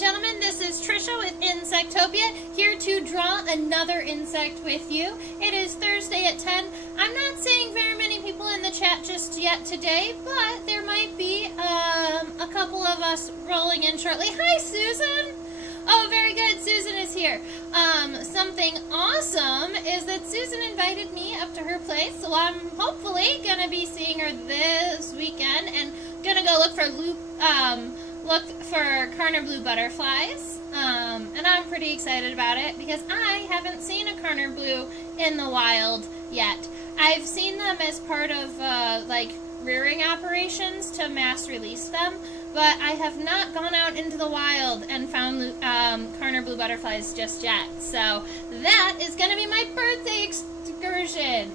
and gentlemen, this is Trisha with Insectopia, here to draw another insect with you. It is Thursday at 10. I'm not seeing very many people in the chat just yet today, but there might be a couple of us rolling in shortly. Hi, Susan! Oh, very good. Susan is here. Something awesome is that Susan invited me up to her place, so I'm hopefully going to be seeing her this weekend and going to go look for Karner blue butterflies. And I'm pretty excited about it because I haven't seen a Karner blue in the wild yet. I've seen them as part of like rearing operations to mass release them, but I have not gone out into the wild and found Karner blue butterflies just yet. So that is going to be my birthday excursion.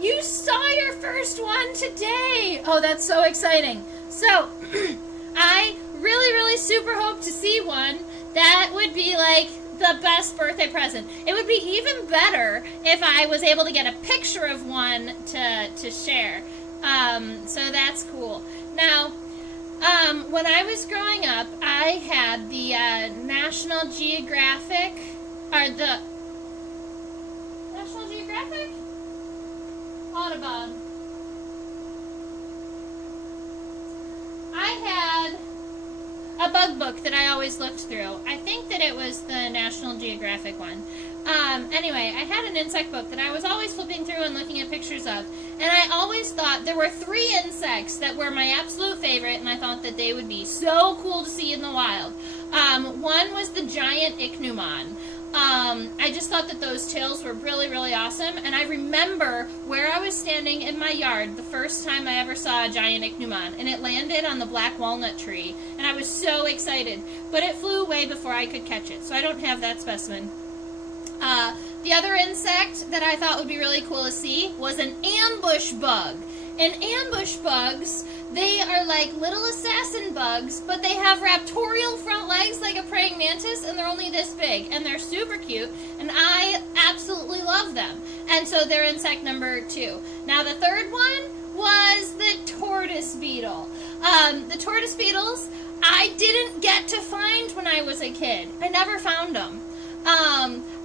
You saw your first one today. Oh, that's so exciting. So I really super hope to see one. That would be like the best birthday present. It would be even better if I was able to get a picture of one to share. So that's cool. Now, when I was growing up, I had the National Geographic, or the National Geographic? Audubon. I had a bug book that I always looked through. I think that it was the National Geographic one. Anyway, I had an insect book that I was always flipping through and looking at pictures of, and I always thought there were 3 insects that were my absolute favorite, and I thought that they would be so cool to see in the wild. One was the giant ichneumon. I just thought that those tails were really awesome, and I remember where I was standing in my yard the first time I ever saw a giant ichneumon, and it landed on the black walnut tree, and I was so excited, but it flew away before I could catch it, so I don't have that specimen. The other insect that I thought would be really cool to see was an ambush bug. And ambush bugs, they are like little assassin bugs, but they have raptorial front legs like a praying mantis, and they're only this big, and they're super cute, and I absolutely love them. And so they're insect number 2. Now the third one was the tortoise beetle. The tortoise beetles, I didn't get to find when I was a kid. I never found them.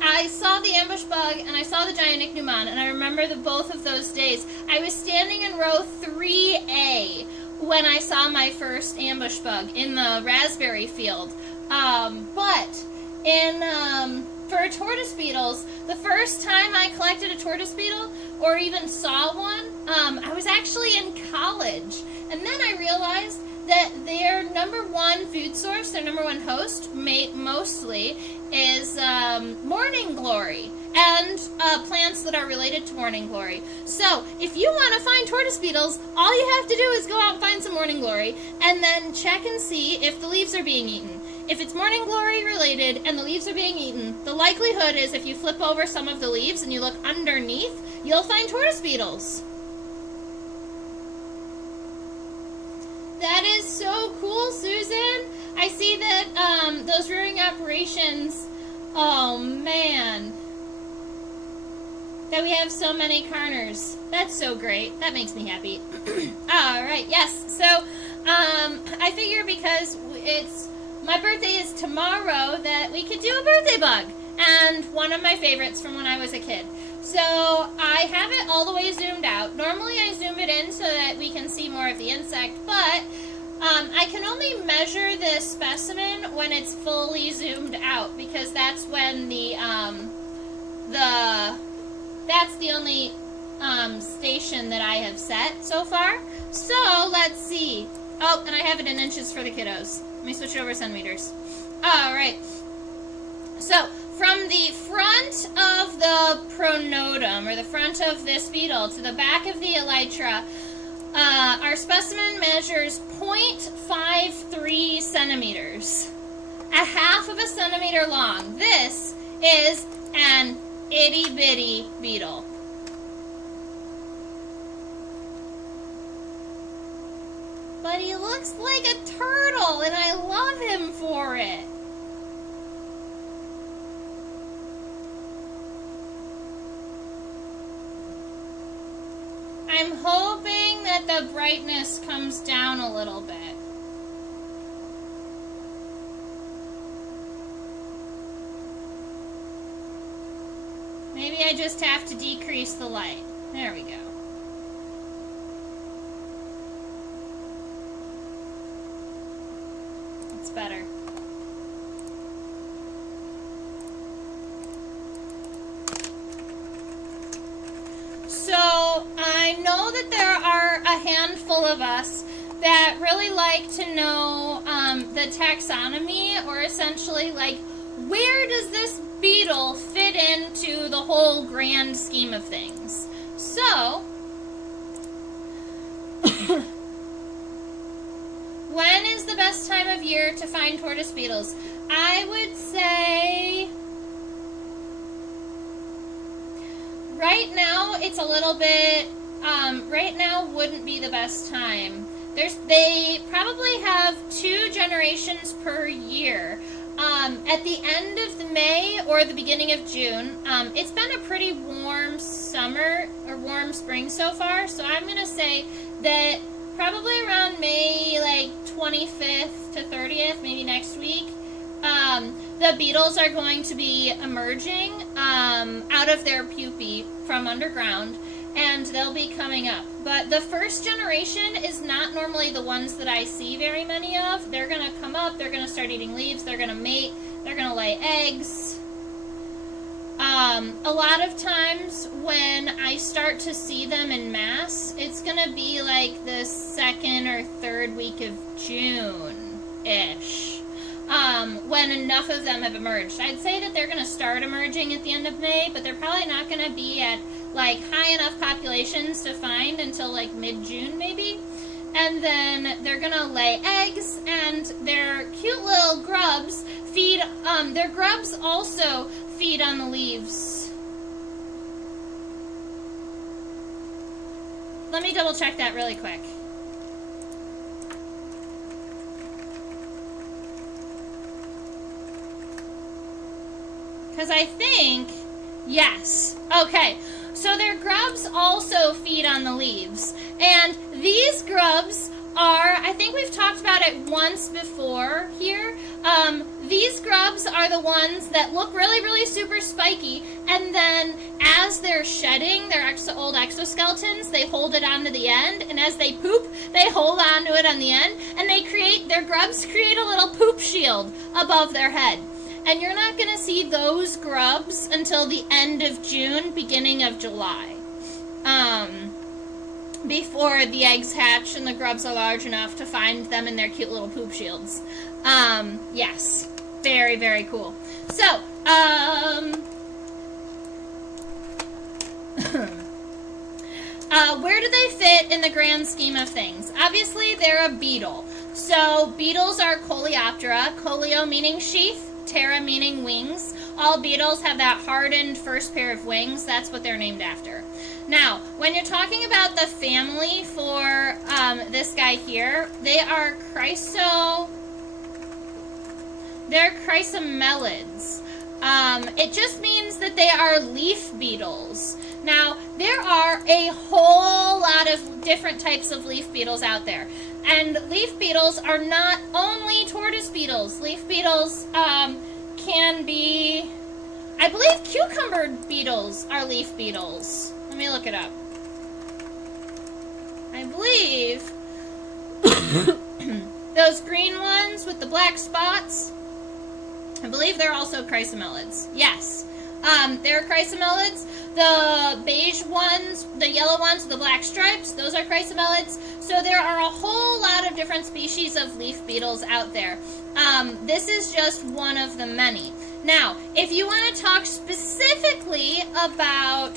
I saw the ambush bug and I saw the giant ichneumon, and I remember both of those days. I was standing in row 3A when I saw my first ambush bug in the raspberry field. But for tortoise beetles, the first time I collected a tortoise beetle or even saw one, I was actually in college, and then I realized that their number 1 food source, their number 1 host, mostly, is morning glory and plants that are related to morning glory. So if you want to find tortoise beetles, all you have to do is go out and find some morning glory and then check and see if the leaves are being eaten. If it's morning glory related and the leaves are being eaten, the likelihood is if you flip over some of the leaves and you look underneath, you'll find tortoise beetles. That is so cool, Susan. I see that those rearing operations, oh man, that we have so many Karners. That's so great. That makes me happy. All right, yes. So I figure because my birthday is tomorrow that we could do a birthday bug, and one of my favorites from when I was a kid. So I have it all the way zoomed out. Normally I zoom it in so that we can see more of the insect, but I can only measure this specimen when it's fully zoomed out, because that's when that's the only station that I have set so far. So let's see. Oh, and I have it in inches for the kiddos. Let me switch it over centimeters. All right. So from the front of the pronotum, or the front of this beetle, to the back of the elytra, our specimen measures 0.53 centimeters, a half of a centimeter long. This is an itty-bitty beetle. But he looks like a turtle, and I love him for it. I'm hoping that the brightness comes down a little bit. Maybe I just have to decrease the light. There we go. It's better. So I know that there are a handful of us that really like to know the taxonomy, or essentially like, where does this beetle fit into the whole grand scheme of things? So, when is the best time of year to find tortoise beetles? I would say right now it's a little bit, right now wouldn't be the best time. They probably have 2 generations per year. At the end of May or the beginning of June, it's been a pretty warm summer or warm spring so far, so I'm going to say that probably around May, like 25th to 30th, maybe next week, the beetles are going to be emerging out of their pupae from underground, and they'll be coming up. But the first generation is not normally the ones that I see very many of. They're going to come up, they're going to start eating leaves, they're going to mate, they're going to lay eggs. A lot of times when I start to see them in mass, it's going to be like the 2nd or 3rd week of June-ish. When enough of them have emerged. I'd say that they're going to start emerging at the end of May, but they're probably not going to be at like high enough populations to find until like mid-June maybe. And then they're going to lay eggs, and their cute little grubs feed, their grubs also feed on the leaves. Let me double check that really quick. Because I think, yes. Okay, so their grubs also feed on the leaves. And these grubs are, I think we've talked about it once before here. These grubs are the ones that look really, really super spiky. And then as they're shedding their old exoskeletons, they hold it onto the end. And as they poop, they hold onto it on the end. And their grubs create a little poop shield above their head. And you're not going to see those grubs until the end of June, beginning of July. Before the eggs hatch and the grubs are large enough to find them in their cute little poop shields. Yes. Very, very cool. So, where do they fit in the grand scheme of things? Obviously, they're a beetle. So, beetles are Coleoptera, coleo meaning sheath, ptera meaning wings. All beetles have that hardened first pair of wings. That's what they're named after. Now, when you're talking about the family for this guy here, they're chrysomelids. It just means that they are leaf beetles. Now, there are a whole lot of different types of leaf beetles out there. And leaf beetles are not only tortoise beetles. Leaf beetles can be, I believe cucumber beetles are leaf beetles. Let me look it up. I believe those green ones with the black spots, I believe they're also chrysomelids. Yes. They're chrysomelids. The beige ones, the yellow ones with the black stripes, those are chrysomelids. So there are a whole lot of different species of leaf beetles out there. This is just one of the many. Now, if you want to talk specifically about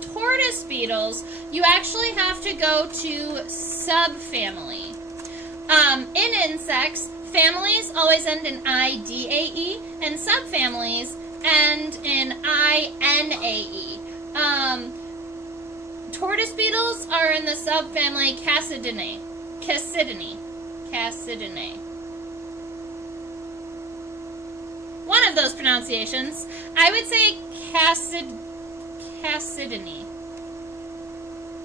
tortoise beetles, you actually have to go to subfamily. In insects, families always end in I-D-A-E, and subfamilies end in I-N-A-E. Tortoise beetles are in the subfamily Cassidinae. One of those pronunciations. I would say Cassidinae.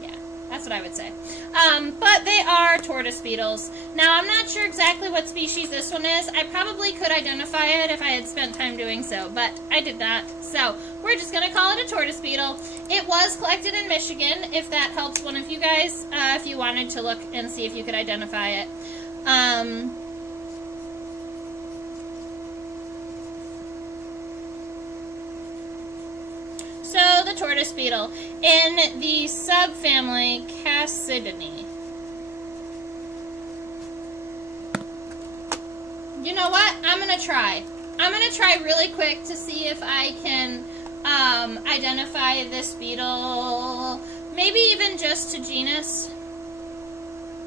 Yeah. That's what I would say. But they are tortoise beetles. Now, I'm not sure exactly what species this one is. I probably could identify it if I had spent time doing so, but I did not. So, we're just going to call it a tortoise beetle. It was collected in Michigan, if that helps one of you guys, if you wanted to look and see if you could identify it. So, the tortoise beetle in the subfamily Cassidinae. You know what? I'm going to try. I'm going to try really quick to see if I can identify this beetle. Maybe even just to genus.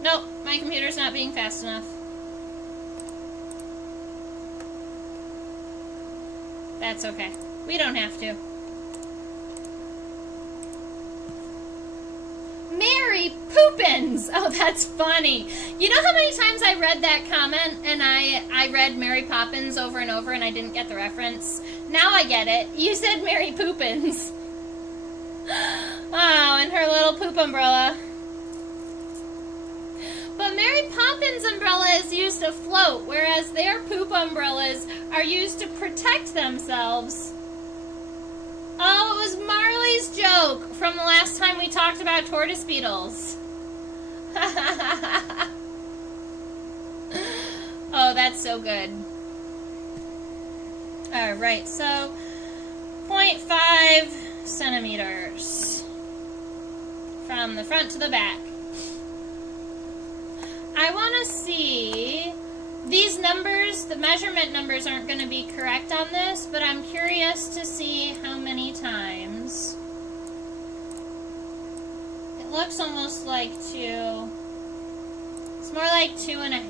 Nope, my computer's not being fast enough. That's okay. We don't have to. Mary Poppins! Oh, that's funny. You know how many times I read that comment and I read Mary Poppins over and over and I didn't get the reference? Now I get it. You said Mary Poppins. Oh, and her little poop umbrella. But Mary Poppins' umbrella is used to float, whereas their poop umbrellas are used to protect themselves. Oh, it was Marley's joke from the last time we talked about tortoise beetles. Oh, that's so good. Alright, so 0.5 centimeters from the front to the back. I want to see, these numbers, the measurement numbers aren't going to be correct on this, but I'm curious to see how many times. It looks almost like 2. It's more like 2.5.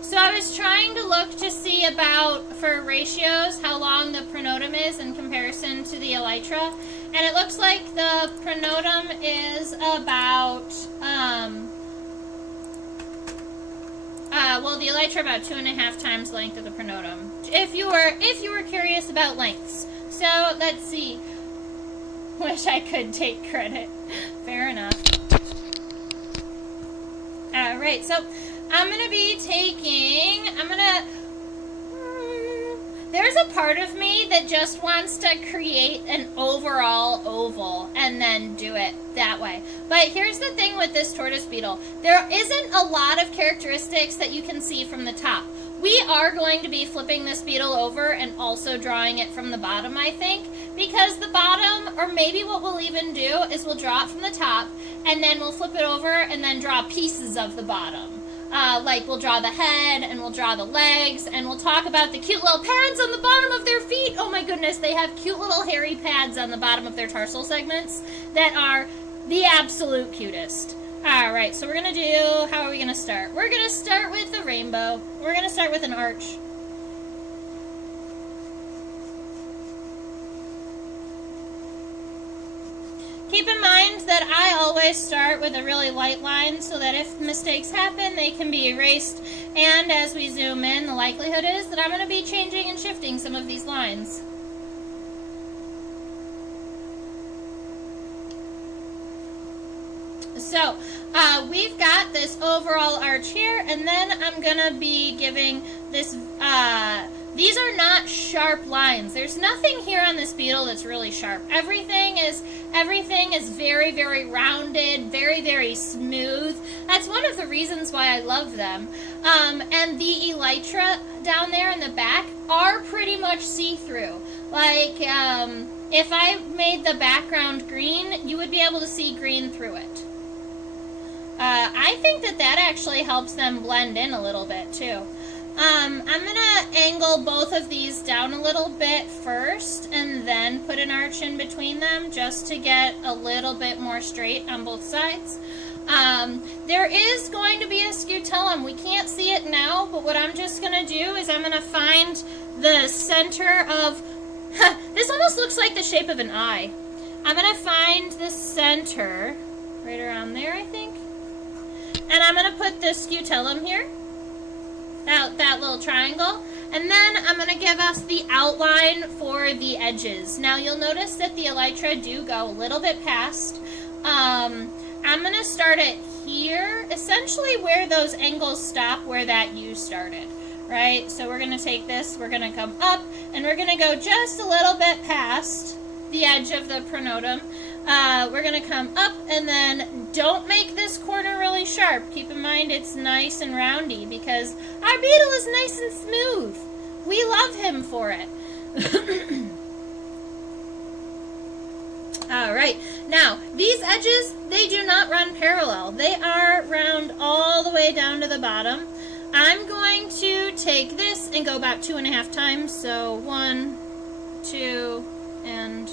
So I was trying to look to see about, for ratios, how long the pronotum is in comparison to the elytra. And it looks like the pronotum is about, well, the elytra about 2.5 times length of the pronotum. If you were curious about lengths. So, let's see. Wish I could take credit. Fair enough. Alright, so I'm going to be taking, there's a part of me that just wants to create an overall oval and then do it that way. But here's the thing with this tortoise beetle. There isn't a lot of characteristics that you can see from the top. We are going to be flipping this beetle over and also drawing it from the bottom, I think, because the bottom, or maybe what we'll even do is we'll draw it from the top and then we'll flip it over and then draw pieces of the bottom. Like we'll draw the head and we'll draw the legs and we'll talk about the cute little pads on the bottom of their feet. Oh my goodness, they have cute little hairy pads on the bottom of their tarsal segments that are the absolute cutest. Alright, so we're going to do, how are we going to start? We're going to start with the rainbow. We're going to start with an arch. Keep in mind that I always start with a really light line so that if mistakes happen, they can be erased. And as we zoom in, the likelihood is that I'm going to be changing and shifting some of these lines. So, we've got this overall arch here, and then I'm going to be giving this, these are not sharp lines. There's nothing here on this beetle that's really sharp. Everything is very, very rounded, very, very smooth. That's one of the reasons why I love them. And the elytra down there in the back are pretty much see-through. Like, if I made the background green, you would be able to see green through it. I think that actually helps them blend in a little bit, too. I'm going to angle both of these down a little bit first and then put an arch in between them just to get a little bit more straight on both sides. There is going to be a scutellum. We can't see it now, but what I'm just going to do is I'm going to find the center of... this almost looks like the shape of an eye. I'm going to find the center right around there, I think. And I'm going to put the scutellum here, that little triangle, And then I'm going to give us the outline for the edges. Now you'll notice that the elytra do go a little bit past. I'm going to start it here, essentially where those angles stop, where that U started, right? So we're going to take this, we're going to come up, and we're going to go just a little bit past the edge of the pronotum. We're going to come up, and then don't make this corner really sharp. Keep in mind it's nice and roundy because our beetle is nice and smooth. We love him for it. All right, now these edges, they do not run parallel. They are round all the way down to the bottom. I'm going to take this and go about 2.5 times. So 1, 2, and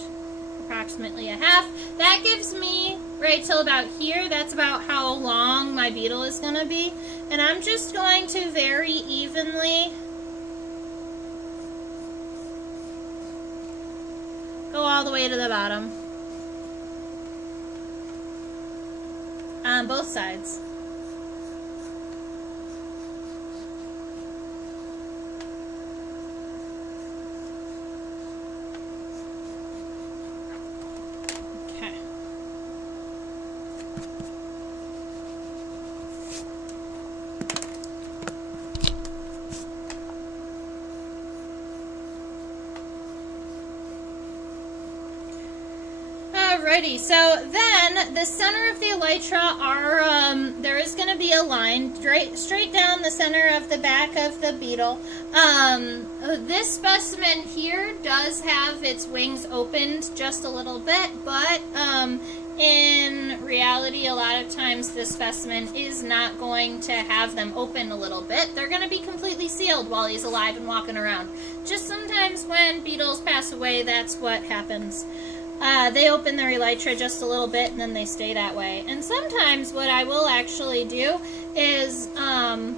approximately a half. That gives me right till about here. That's about how long my beetle is going to be. And I'm just going to very evenly go all the way to the bottom on both sides. Alrighty, so then the center of the elytra there is going to be a line straight down the center of the back of the beetle. This specimen here does have its wings opened just a little bit, but in reality, a lot of times this specimen is not going to have them open a little bit. They're going to be completely sealed while he's alive and walking around. Just sometimes when beetles pass away, that's what happens. They open their elytra just a little bit and then they stay that way. And sometimes what I will actually do is kind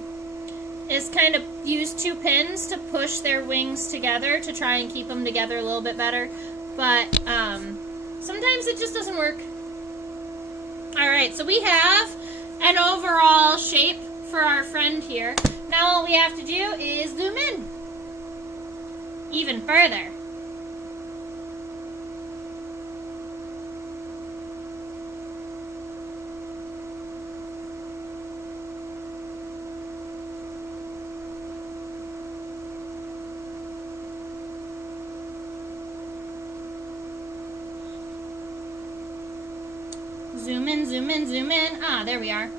of use 2 pins to push their wings together to try and keep them together a little bit better. But sometimes it just doesn't work. Alright, so we have an overall shape for our friend here. Now all we have to do is zoom in even further. Zoom in, zoom in, zoom in. Ah, there we are.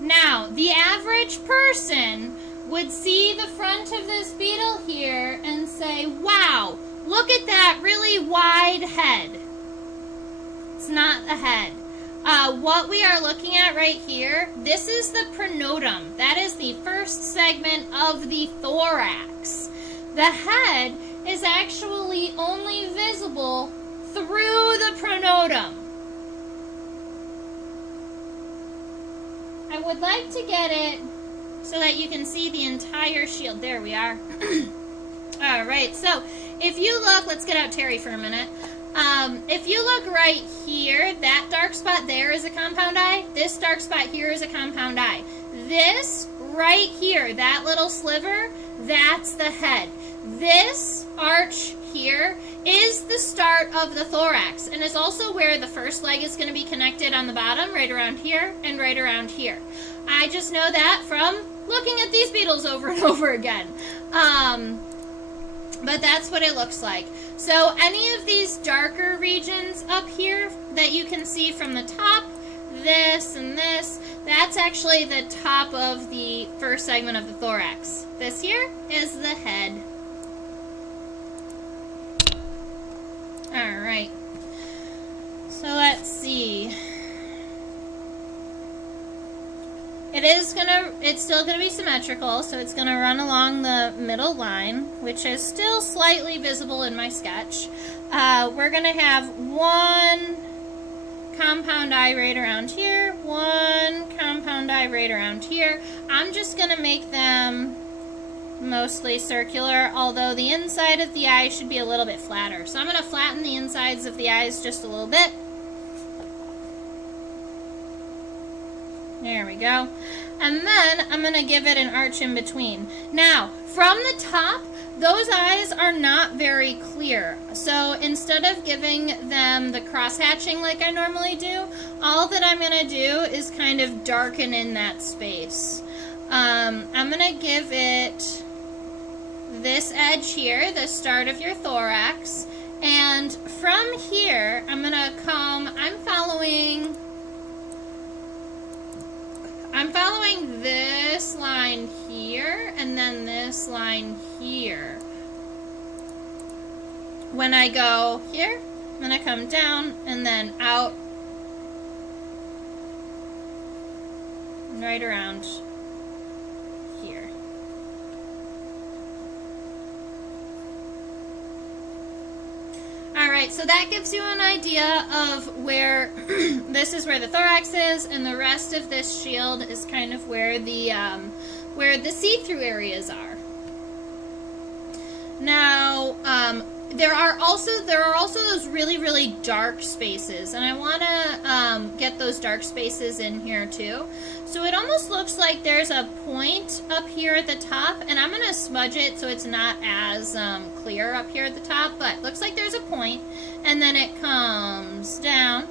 Now, the average person would see the front of this beetle here and say, wow, look at that really wide head. It's not a head. What we are looking at right here, this is the pronotum. That is the first segment of the thorax. The head is actually only visible through the pronotum. I would like to get it so that you can see the entire shield. There we are. Alright, so if you look, let's get out Terry for a minute. If you look right here, that dark spot there is a compound eye. This dark spot here is a compound eye. This right here, that little sliver, that's the head. This arch here is the start of the thorax and is also where the first leg is going to be connected on the bottom, right around here and right around here. I just know that from looking at these beetles over and over again. But that's what it looks like. So any of these darker regions up here that you can see from the top, this and this, that's actually the top of the first segment of the thorax. This here is the head. Alright. So let's see. It's still gonna be symmetrical, so it's gonna run along the middle line, which is still slightly visible in my sketch. We're gonna have one compound eye right around here, one compound eye right around here. I'm just gonna make them mostly circular, although the inside of the eye should be a little bit flatter. So I'm going to flatten the insides of the eyes just a little bit. There we go. And then I'm going to give it an arch in between. Now, from the top, those eyes are not very clear. So instead of giving them the cross-hatching like I normally do, all that I'm going to do is kind of darken in that space. I'm going to give it this edge here, the start of your thorax, and from here I'm going to come, I'm following this line here and then this line here. When I go here, I'm going to come down and then out and right around here. Alright, so that gives you an idea of where this is where the thorax is, and the rest of this shield is kind of where the see-through areas are. Now, there are also those really, really dark spaces, and I want to get those dark spaces in here too. So it almost looks like there's a point up here at the top, and I'm going to smudge it so it's not as clear up here at the top, but it looks like there's a point, and then it comes down,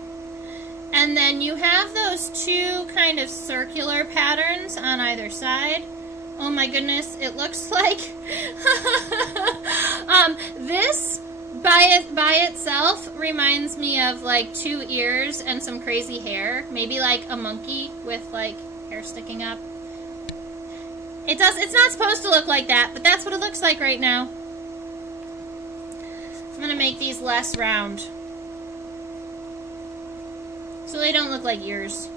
and then you have those two kind of circular patterns on either side. Oh my goodness, it looks like this by itself reminds me of like two ears and some crazy hair, maybe like a monkey with like hair sticking up. It's not supposed to look like that, but that's what it looks like right now. I'm going to make these less round so they don't look like ears.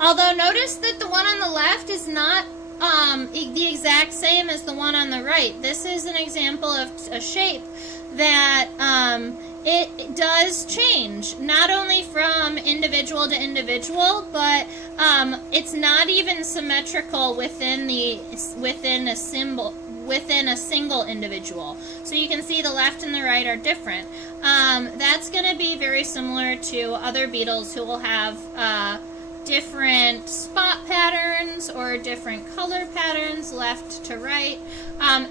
Although notice that the one on the left is not the exact same as the one on the right. This is an example of a shape that it does change, not only from individual to individual, but it's not even symmetrical within a single individual. So you can see the left and the right are different. That's going to be very similar to other beetles who will have different spot patterns or different color patterns left to right. And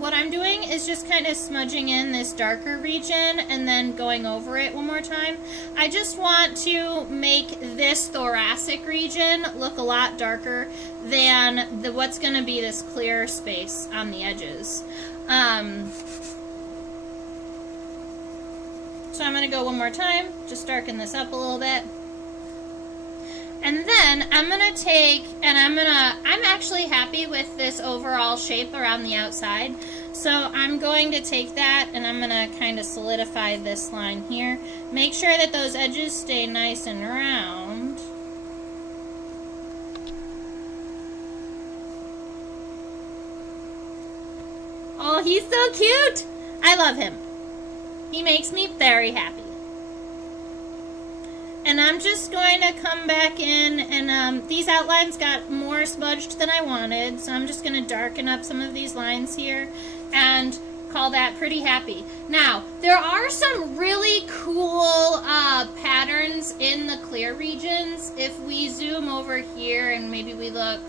what I'm doing is just kind of smudging in this darker region and then going over it one more time. I just want to make this thoracic region look a lot darker than what's going to be this clear space on the edges. So I'm going to go one more time, just darken this up a little bit. And then I'm going to take, and I'm actually happy with this overall shape around the outside. So I'm going to take that and I'm going to kind of solidify this line here. Make sure that those edges stay nice and round. Oh, he's so cute! I love him. He makes me very happy. And I'm just going to come back in, and these outlines got more smudged than I wanted, so I'm just going to darken up some of these lines here and call that pretty happy. Now, there are some really cool patterns in the clear regions. If we zoom over here and maybe we look,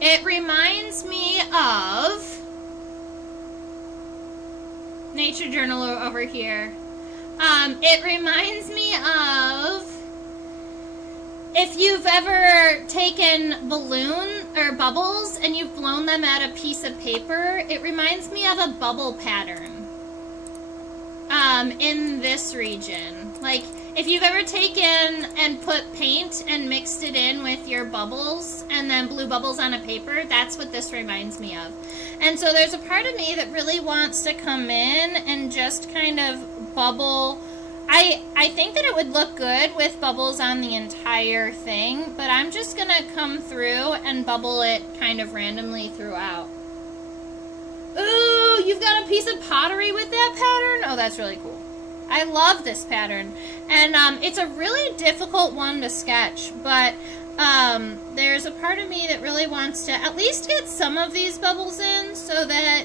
it reminds me of Nature Journal over here. It reminds me of if you've ever taken balloon or bubbles and you've blown them at a piece of paper. It reminds me of a bubble pattern in this region. Like if you've ever taken and put paint and mixed it in with your bubbles and then blew bubbles on a paper, that's what this reminds me of. And so there's a part of me that really wants to come in and just kind of bubble. I think that it would look good with bubbles on the entire thing, but I'm just going to come through and bubble it kind of randomly throughout. Ooh, you've got a piece of pottery with that pattern? Oh, that's really cool. I love this pattern. And it's a really difficult one to sketch, but there's a part of me that really wants to at least get some of these bubbles in so that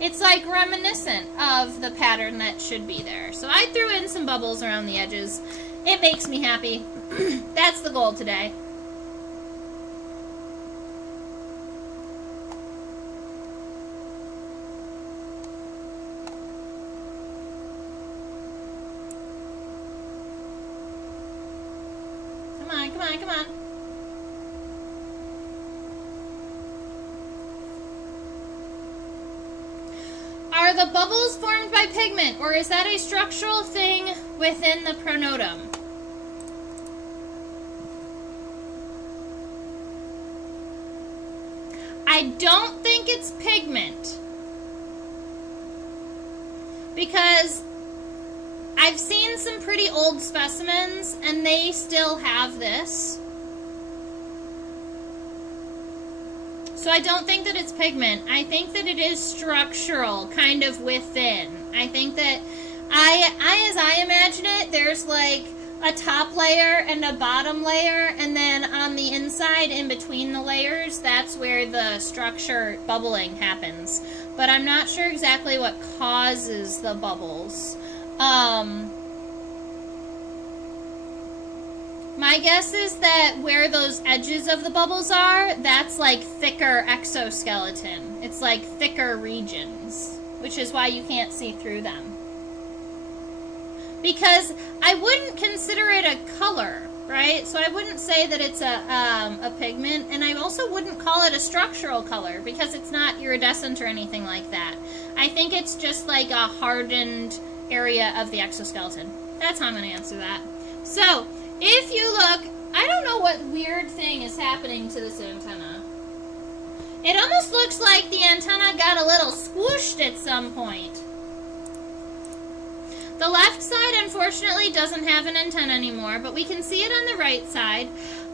it's like reminiscent of the pattern that should be there. So I threw in some bubbles around the edges. It makes me happy. That's the goal today. Come on, come on, come on. Are the bubbles formed by pigment, or is that a structural thing within the pronotum? I don't think it's pigment, because I've seen some pretty old specimens and they still have this. So I don't think that it's pigment. I think that it is structural, kind of within. I think that as I imagine it, there's like a top layer and a bottom layer, and then on the inside, in between the layers, that's where the structure bubbling happens. But I'm not sure exactly what causes the bubbles. My guess is that where those edges of the bubbles are, that's like thicker exoskeleton. It's like thicker regions, which is why you can't see through them. Because I wouldn't consider it a color, right? So I wouldn't say that it's a pigment, and I also wouldn't call it a structural color because it's not iridescent or anything like that. I think it's just like a hardened area of the exoskeleton. That's how I'm going to answer that. So, if you look, I don't know what weird thing is happening to this antenna. It almost looks like the antenna got a little squished at some point. The left side, unfortunately, doesn't have an antenna anymore, but we can see it on the right side.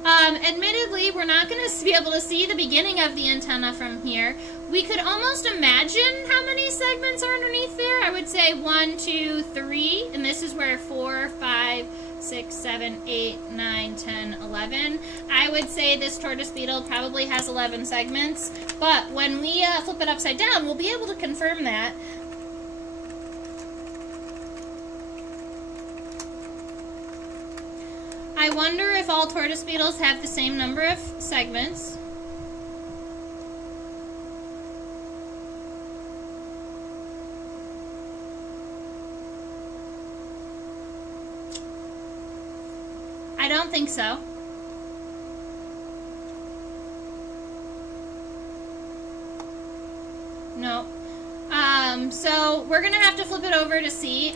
Admittedly, we're not going to be able to see the beginning of the antenna from here. We could almost imagine how many segments are underneath there. I would say 1, 2, 3, and this is where 4, 5, 6, 7, 8, 9, 10, 11. I would say this tortoise beetle probably has 11 segments, but when we flip it upside down, we'll be able to confirm that. I wonder if all tortoise beetles have the same number of segments. I don't think so. No. So we're going to have to flip it over to see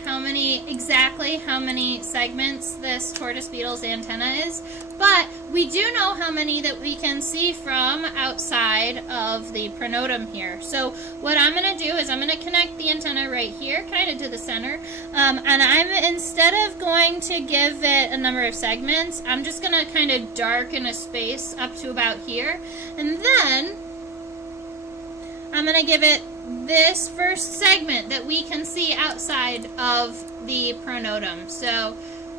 exactly how many segments this tortoise beetle's antenna is. But we do know how many that we can see from outside of the pronotum here. So what I'm going to do is I'm going to connect the antenna right here, kind of to the center. And instead of going to give it a number of segments, I'm just going to kind of darken a space up to about here. And then I'm going to give it this first segment that we can see outside of the pronotum. So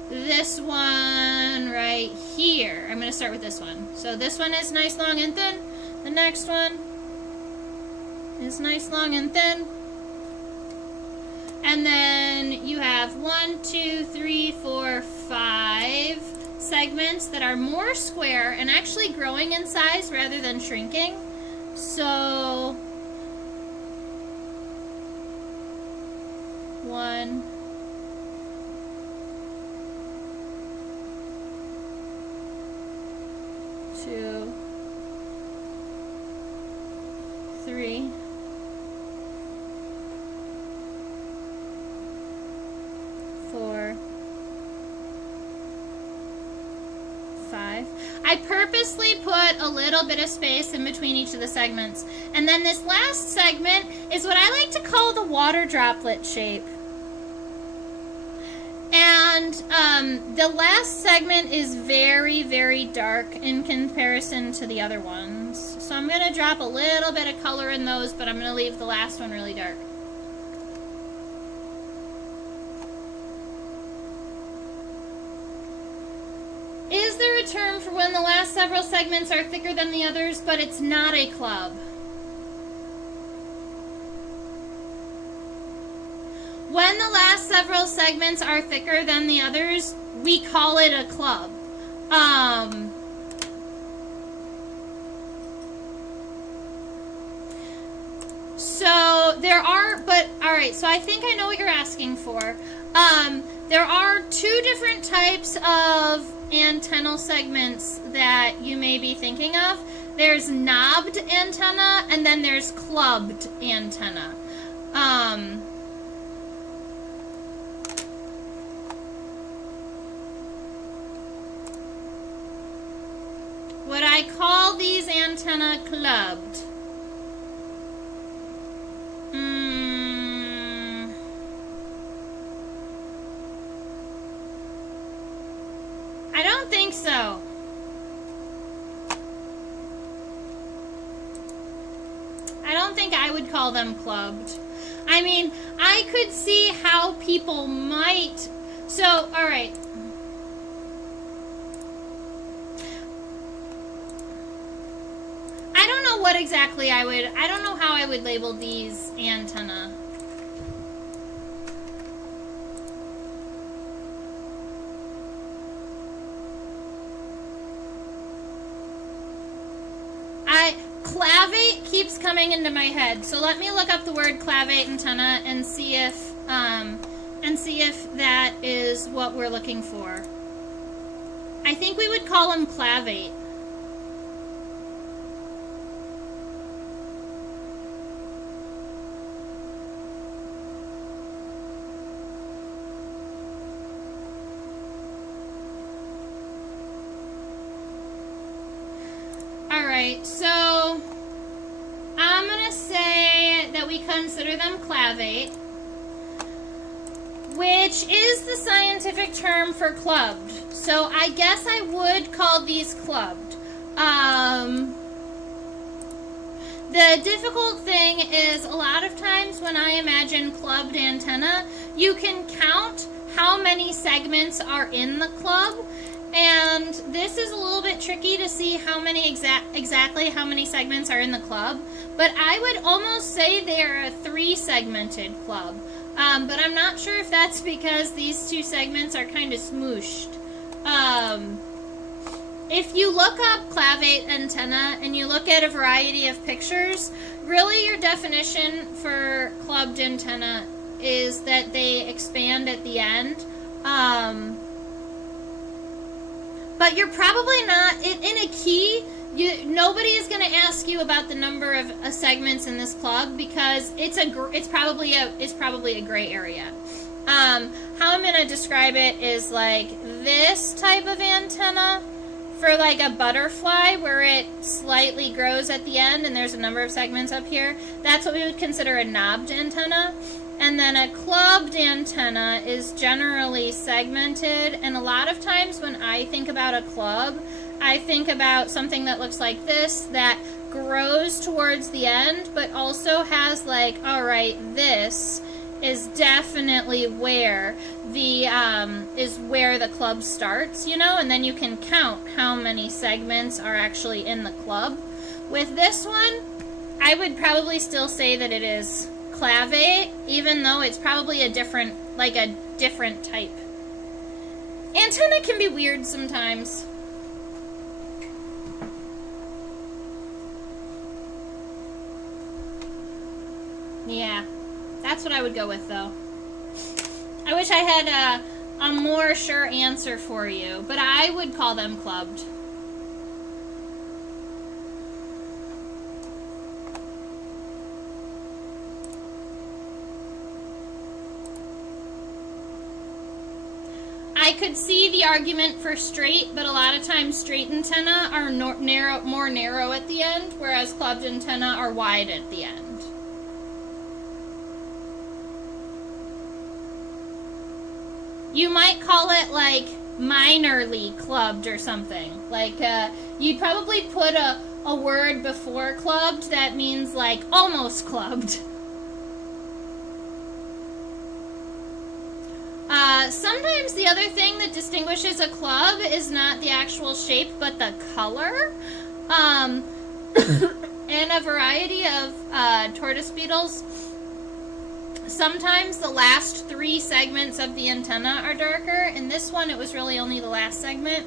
this one right here, I'm going to start with this one. So this one is nice, long, and thin. The next one is nice, long, and thin. And then you have 1, 2, 3, 4, 5 segments that are more square and actually growing in size rather than shrinking. So 1, 2, 3, 4, 5. I purposely put a little bit of space in between each of the segments. And then this last segment is what I like to call the water droplet shape. And the last segment is very, very dark in comparison to the other ones. So I'm going to drop a little bit of color in those, but I'm going to leave the last one really dark. Is there a a term for when the last several segments are thicker than the others, but it's not a club. When the last several segments are thicker than the others, we call it a club. So there are, but all right, so I think I know what you're asking for. There are two different types of antennal segments that you may be thinking of. There's knobbed antenna, and then there's clubbed antenna. Would I call these antenna clubbed? I don't think so. I don't think I would call them clubbed. I mean, I could see how people might. So, all right. I don't know what exactly I don't know how I would label these antenna. Clavate keeps coming into my head, so let me look up the word clavate antenna and see if that is what we're looking for. I think we would call them clavate. Alright, so I'm going to say that we consider them clavate, which is the scientific term for clubbed. So I guess I would call these clubbed. The difficult thing is a lot of times when I imagine clubbed antenna, you can count how many segments are in the club. And this is a little bit tricky to see how many exactly how many segments are in the club, but I would almost say they're a 3-segmented club. But I'm not sure if that's because these two segments are kind of smooshed. If you look up clavate antenna and you look at a variety of pictures, really your definition for clubbed antenna is that they expand at the end. But you're probably not, in a key, nobody is going to ask you about the number of segments in this club because it's probably a gray area. How I'm going to describe it is like this type of antenna for like a butterfly where it slightly grows at the end and there's a number of segments up here. That's what we would consider a knobbed antenna. And then a clubbed antenna is generally segmented, and a lot of times when I think about a club, I think about something that looks like this, that grows towards the end, but also has like, alright, this is definitely where the club starts, you know, and then you can count how many segments are actually in the club. With this one, I would probably still say that it is clavate, even though it's probably a different type. Antenna can be weird sometimes. Yeah, that's what I would go with, though. I wish I had a more sure answer for you, but I would call them clubbed. I could see the argument for straight, but a lot of times straight antenna are more narrow at the end, whereas clubbed antenna are wide at the end. You might call it like minorly clubbed or something. Like you'd probably put a word before clubbed that means like almost clubbed. Sometimes the other thing that distinguishes a club is not the actual shape, but the color. In a variety of tortoise beetles, sometimes the last 3 segments of the antenna are darker. In this one, it was really only the last segment.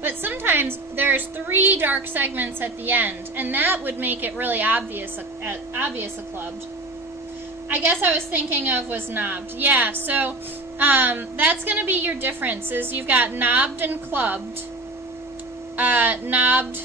But sometimes there's 3 dark segments at the end, and that would make it really obvious a clubbed. I guess I was thinking of was knobbed. Yeah, so that's going to be your difference, is you've got knobbed and clubbed. Knobbed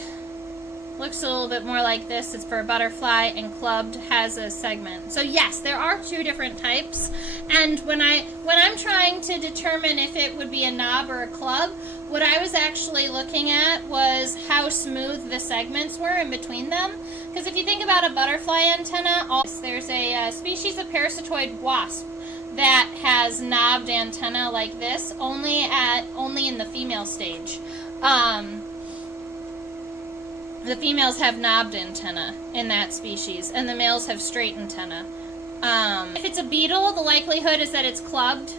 looks a little bit more like this. It's for a butterfly, and clubbed has a segment. So yes, there are 2 different types. And when I'm trying to determine if it would be a knob or a club, what I was actually looking at was how smooth the segments were in between them. Because if you think about a butterfly antenna, there's a species of parasitoid wasp that has knobbed antenna like this, only in the female stage. The females have knobbed antenna in that species, and the males have straight antenna. If it's a beetle, the likelihood is that it's clubbed.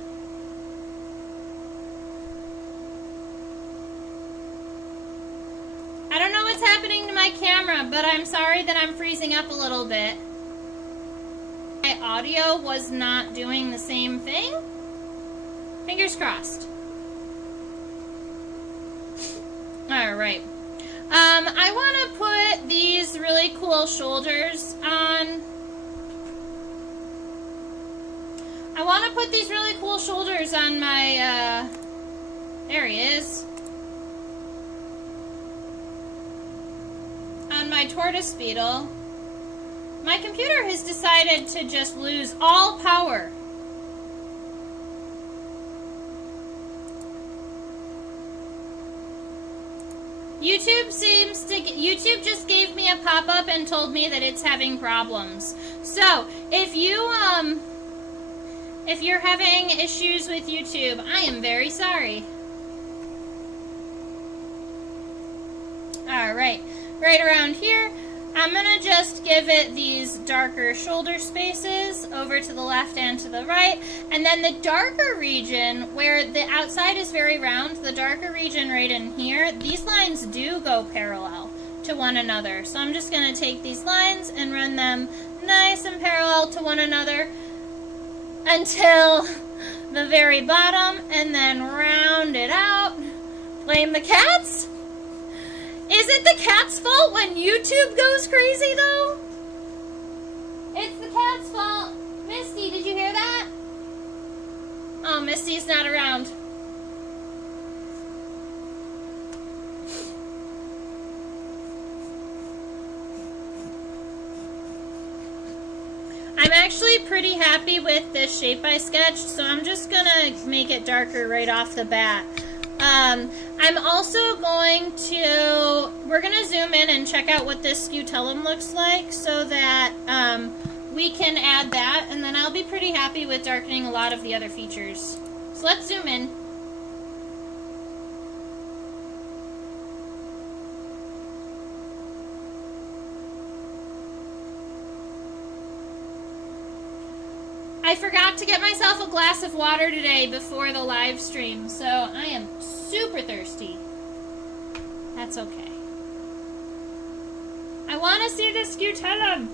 I don't know what's happening to my camera, but I'm sorry that I'm freezing up a little bit. My audio was not doing the same thing. Fingers crossed. Alright. I want to put these really cool shoulders on. I want to put these really cool shoulders on my, there he is. On my tortoise beetle. My computer has decided to just lose all power. YouTube just gave me a pop-up and told me that it's having problems. So, if you're having issues with YouTube, I am very sorry. Alright, right around here, I'm going to just give it these darker shoulder spaces over to the left and to the right. And then the darker region, where the outside is very round, the darker region right in here, these lines do go parallel to one another. So I'm just going to take these lines and run them nice and parallel to one another until the very bottom, and then round it out. Blame the cats? Is it the cat's fault when YouTube goes crazy, though? It's the cat's fault. Misty, did you hear that? Oh, Misty's not around. I'm actually pretty happy with this shape I sketched, so I'm just gonna make it darker right off the bat. I'm also going to, we're going to zoom in and check out what this scutellum looks like so that we can add that, and then I'll be pretty happy with darkening a lot of the other features. So let's zoom in. I forgot to get myself a glass of water today before the live stream, so I am super thirsty. That's okay. I want to see the scutellum.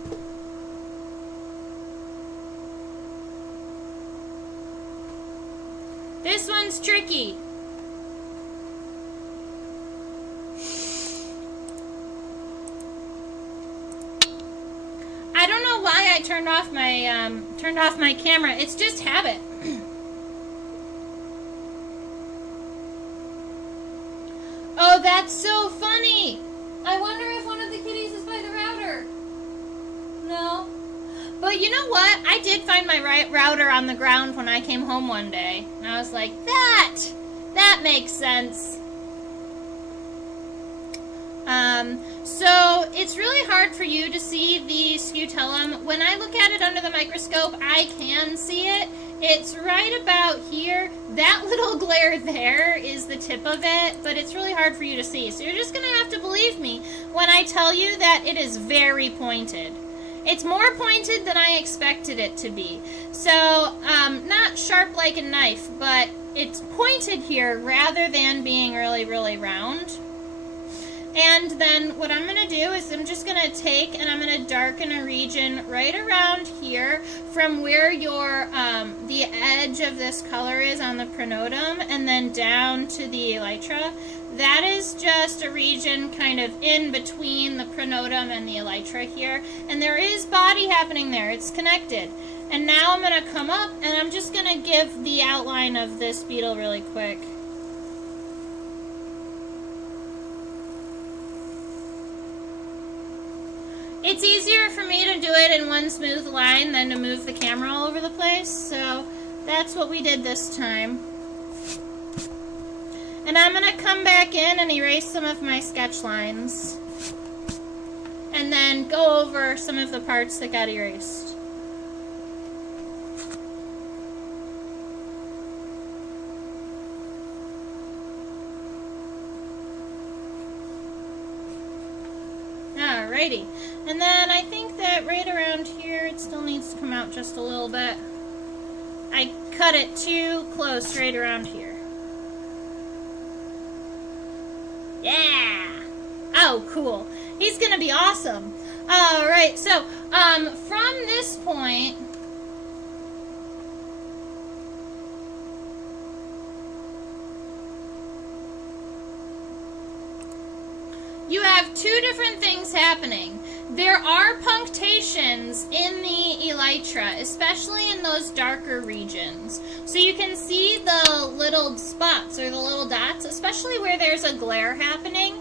This one's tricky. I don't know why I turned off my camera. It's just habit. Oh, that's so funny. I wonder if one of the kitties is by the router. No. But you know what? I did find my router on the ground when I came home one day. And I was like, that makes sense. So it's really hard for you to see the scutellum. When I look at it under the microscope, I can see it. It's right about here. That little glare there is the tip of it, but it's really hard for you to see. So you're just going to have to believe me when I tell you that it is very pointed. It's more pointed than I expected it to be. So, not sharp like a knife, but it's pointed here rather than being really, really round. And then what I'm going to do is I'm just going to take and I'm going to darken a region right around here from where your the edge of this color is on the pronotum and then down to the elytra. That is just a region kind of in between the pronotum and the elytra here. And there is body happening there. It's connected. And now I'm going to come up and I'm just going to give the outline of this beetle really quick. It's easier for me to do it in one smooth line than to move the camera all over the place, so that's what we did this time. And I'm going to come back in and erase some of my sketch lines. And then go over some of the parts that got erased. Alrighty. And then I think that right around here it still needs to come out just a little bit. I cut it too close right around here. Yeah! Oh, cool. He's gonna be awesome. Alright, so from this point, you have two different things happening. There are punctations in the elytra, especially in those darker regions. So you can see the little spots or the little dots, especially where there's a glare happening.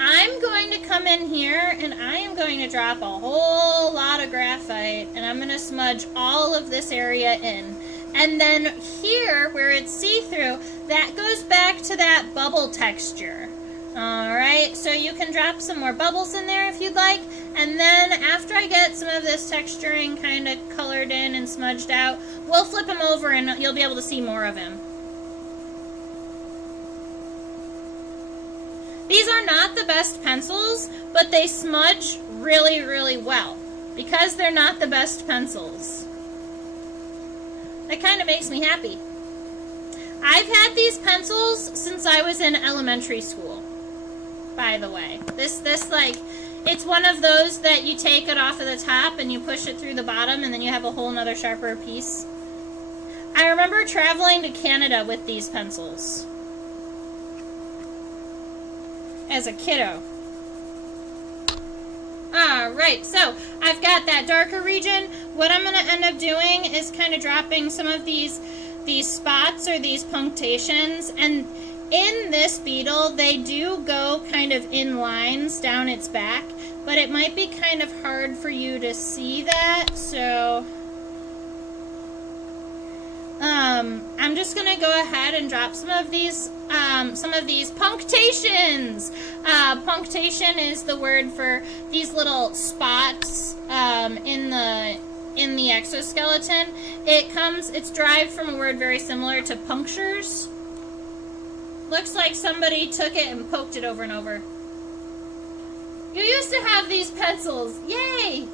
I'm going to come in here and I am going to drop a whole lot of graphite and I'm going to smudge all of this area in. And then here, where it's see-through, that goes back to that bubble texture. Alright, so you can drop some more bubbles in there if you'd like, and then after I get some of this texturing kind of colored in and smudged out, we'll flip him over and you'll be able to see more of him. These are not the best pencils, but they smudge really, really well, because they're not the best pencils. That kind of makes me happy. I've had these pencils since I was in elementary school. By the way, this like, it's one of those that you take it off of the top and you push it through the bottom and then you have a whole nother sharper piece. I remember traveling to Canada with these pencils as a kiddo. Alright, so I've got that darker region. What I'm going to end up doing is kind of dropping some of these spots or these punctations, and in this beetle, they do go kind of in lines down its back, but it might be kind of hard for you to see that, so I'm just going to go ahead and drop some of these punctations. Punctation is the word for these little spots in the exoskeleton. It's derived from a word very similar to punctures. Looks like somebody took it and poked it over and over. You used to have these pencils. Yay!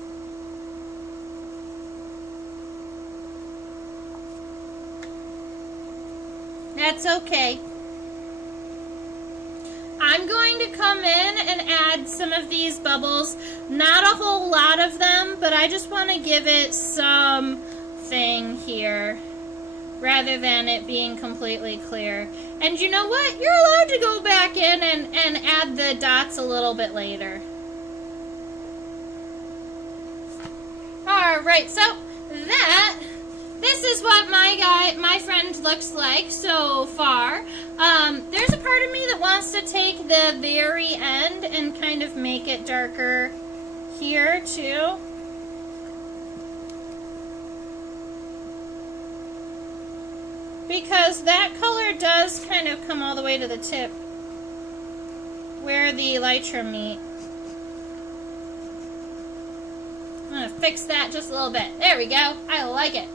That's okay. I'm going to come in and add some of these bubbles. Not a whole lot of them, but I just want to give it something here, rather than it being completely clear. And you know what? You're allowed to go back in and add the dots a little bit later. Alright, so this is what my friend looks like so far. There's a part of me that wants to take the very end and kind of make it darker here too. Because that color does kind of come all the way to the tip where the elytra meet. I'm going to fix that just a little bit. There we go. I like it.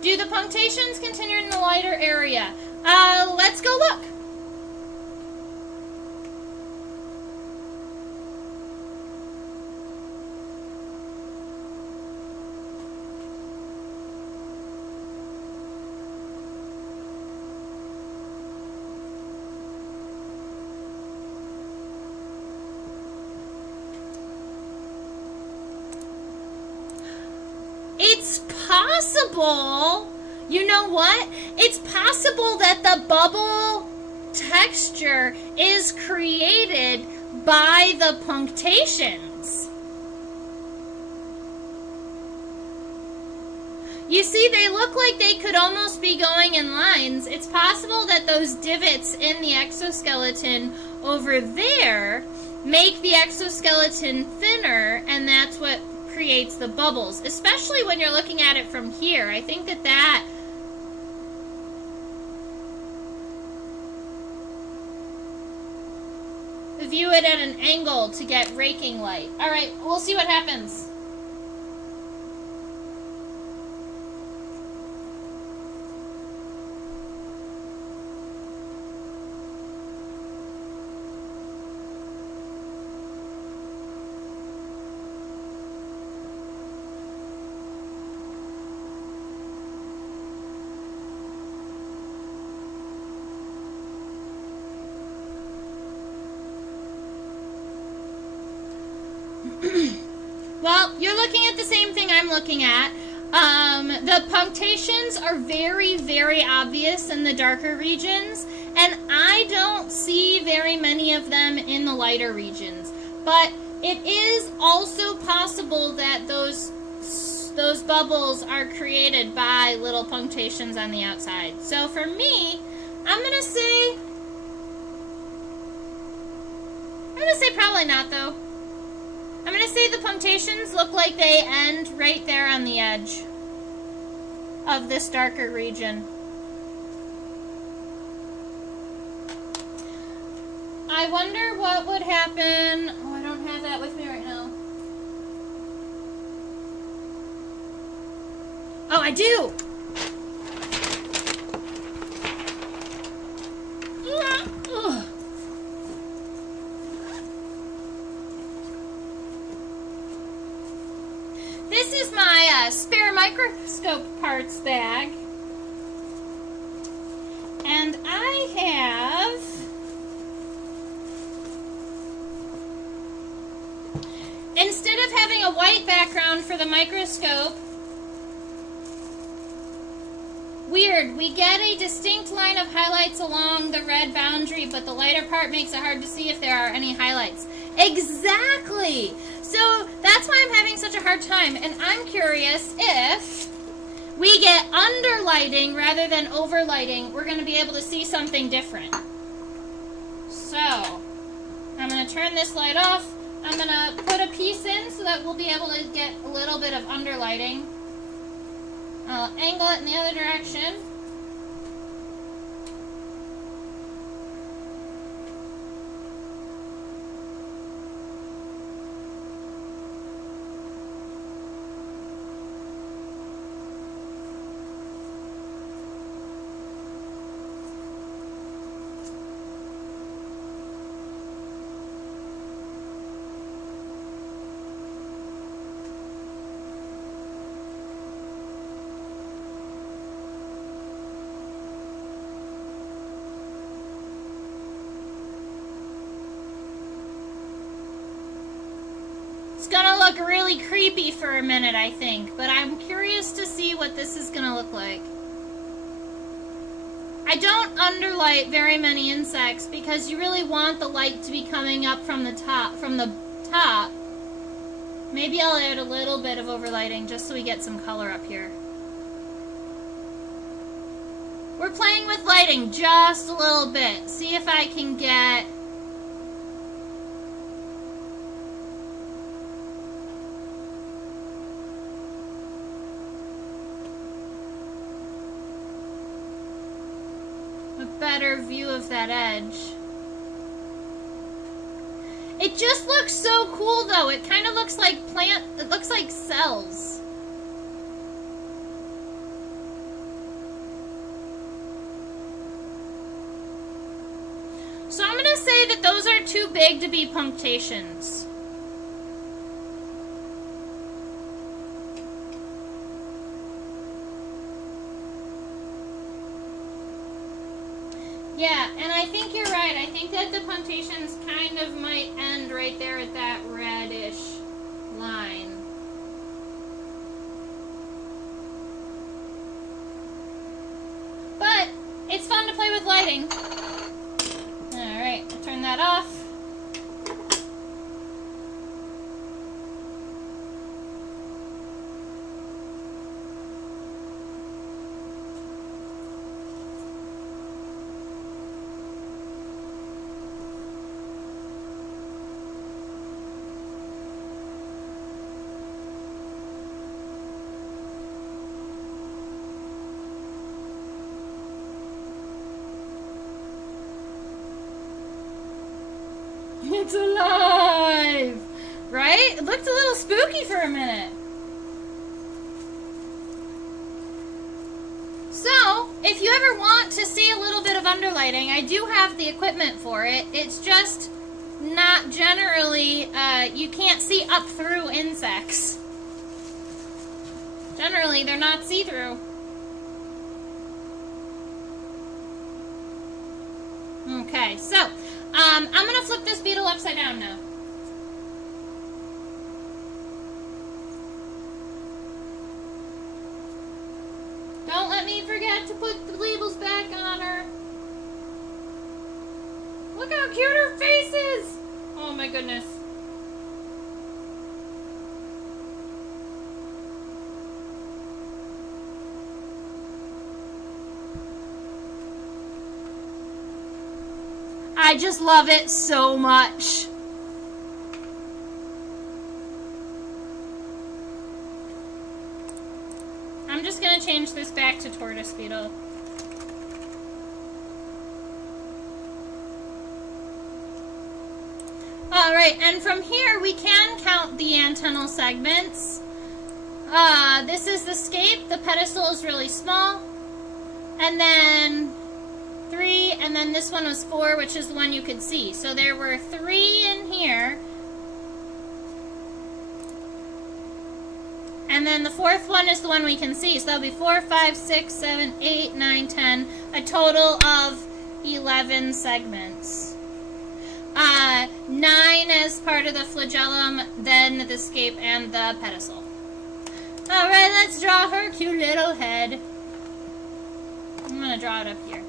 Do the punctations continue in the lighter area? Let's go look. it's possible, you know what? It's possible that the bubble texture is created by the punctations. You see, they look like they could almost be going in lines. It's possible that those divots in the exoskeleton over there make the exoskeleton thinner, and that's what creates the bubbles, especially when you're looking at it from here. I think that view it at an angle to get raking light. All right, we'll see what happens. Well, you're looking at the same thing I'm looking at. The punctations are very, very obvious in the darker regions, and I don't see very many of them in the lighter regions. But it is also possible that those bubbles are created by little punctations on the outside. So for me, I'm gonna say probably not, though. I'm going to say the punctations look like they end right there on the edge of this darker region. I wonder what would happen. Oh, I don't have that with me right now. Oh, I do! Ugh. This is my spare microscope parts bag, and I have instead of having a white background for the microscope, weird, we get a distinct line of highlights along the red boundary, but the lighter part makes it hard to see if there are any highlights. Exactly! So that's why I'm having such a hard time, and I'm curious if we get underlighting rather than overlighting, we're going to be able to see something different. So, I'm going to turn this light off. I'm going to put a piece in so that we'll be able to get a little bit of underlighting. I'll angle it in the other direction. It's gonna look really creepy for a minute, I think, but I'm curious to see what this is gonna look like. I don't underlight very many insects because you really want the light to be coming up from the top. Maybe I'll add a little bit of overlighting just so we get some color up here. We're playing with lighting just a little bit. See if I can get a better view of that edge. It just looks so cool though. It kind of looks like it looks like cells. So I'm going to say that those are too big to be punctations. Yeah, and I think you're right. I think that the punctations kind of might end right there at that reddish line. lighting. Alright, I'll turn that off. It's alive! Right? It looked a little spooky for a minute. So, if you ever want to see a little bit of underlighting, I do have the equipment for it. It's just not generally, you can't see up through insects. Generally, they're not see-through. Okay, so, I'm going to flip this beetle upside down now. Don't let me forget to put the labels back on her. Look how cute her face is! Oh my goodness. I just love it so much. I'm just going to change this back to Tortoise Beetle. Alright, and from here we can count the antennal segments. This is the scape. The pedestal is really small. And then 3, and then this one was 4, which is the one you could see. So there were 3 in here. And then the 4th one is the one we can see. So that'll be 4, 5, 6, 7, 8, 9, 10. A total of 11 segments. 9 as part of the flagellum, then the scape and the pedestal. Alright, let's draw her cute little head. I'm going to draw it up here.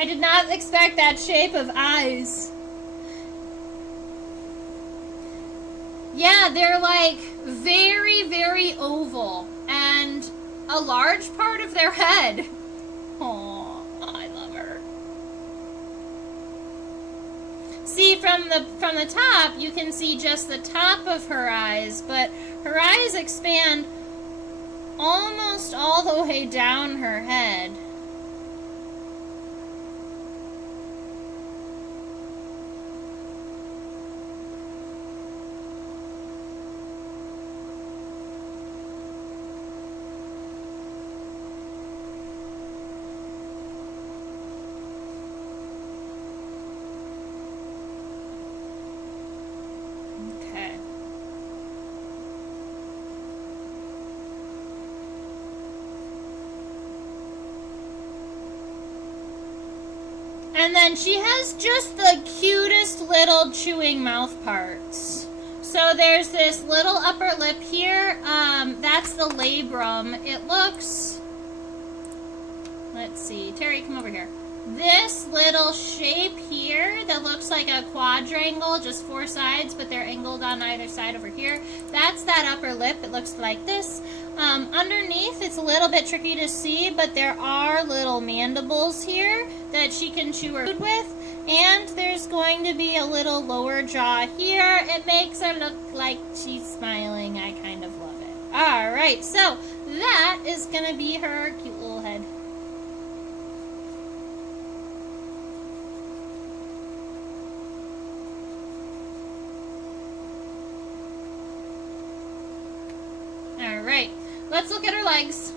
I did not expect that shape of eyes. Yeah, they're like very, very oval and a large part of their head. Aww, I love her. See, from the top, you can see just the top of her eyes, but her eyes expand almost all the way down her head. And then she has just the cutest little chewing mouth parts. So there's this little upper lip here. That's the labrum. It looks... Let's see. Terry, come over here. This little shape here that looks like a quadrangle, just 4 sides, but they're angled on either side over here. That's that upper lip. It looks like this. Underneath, it's a little bit tricky to see, but there are little mandibles here that she can chew her food with. And there's going to be a little lower jaw here. It makes her look like she's smiling. I kind of love it. Alright, so that is going to be her cute little head. Alright, let's look at her legs.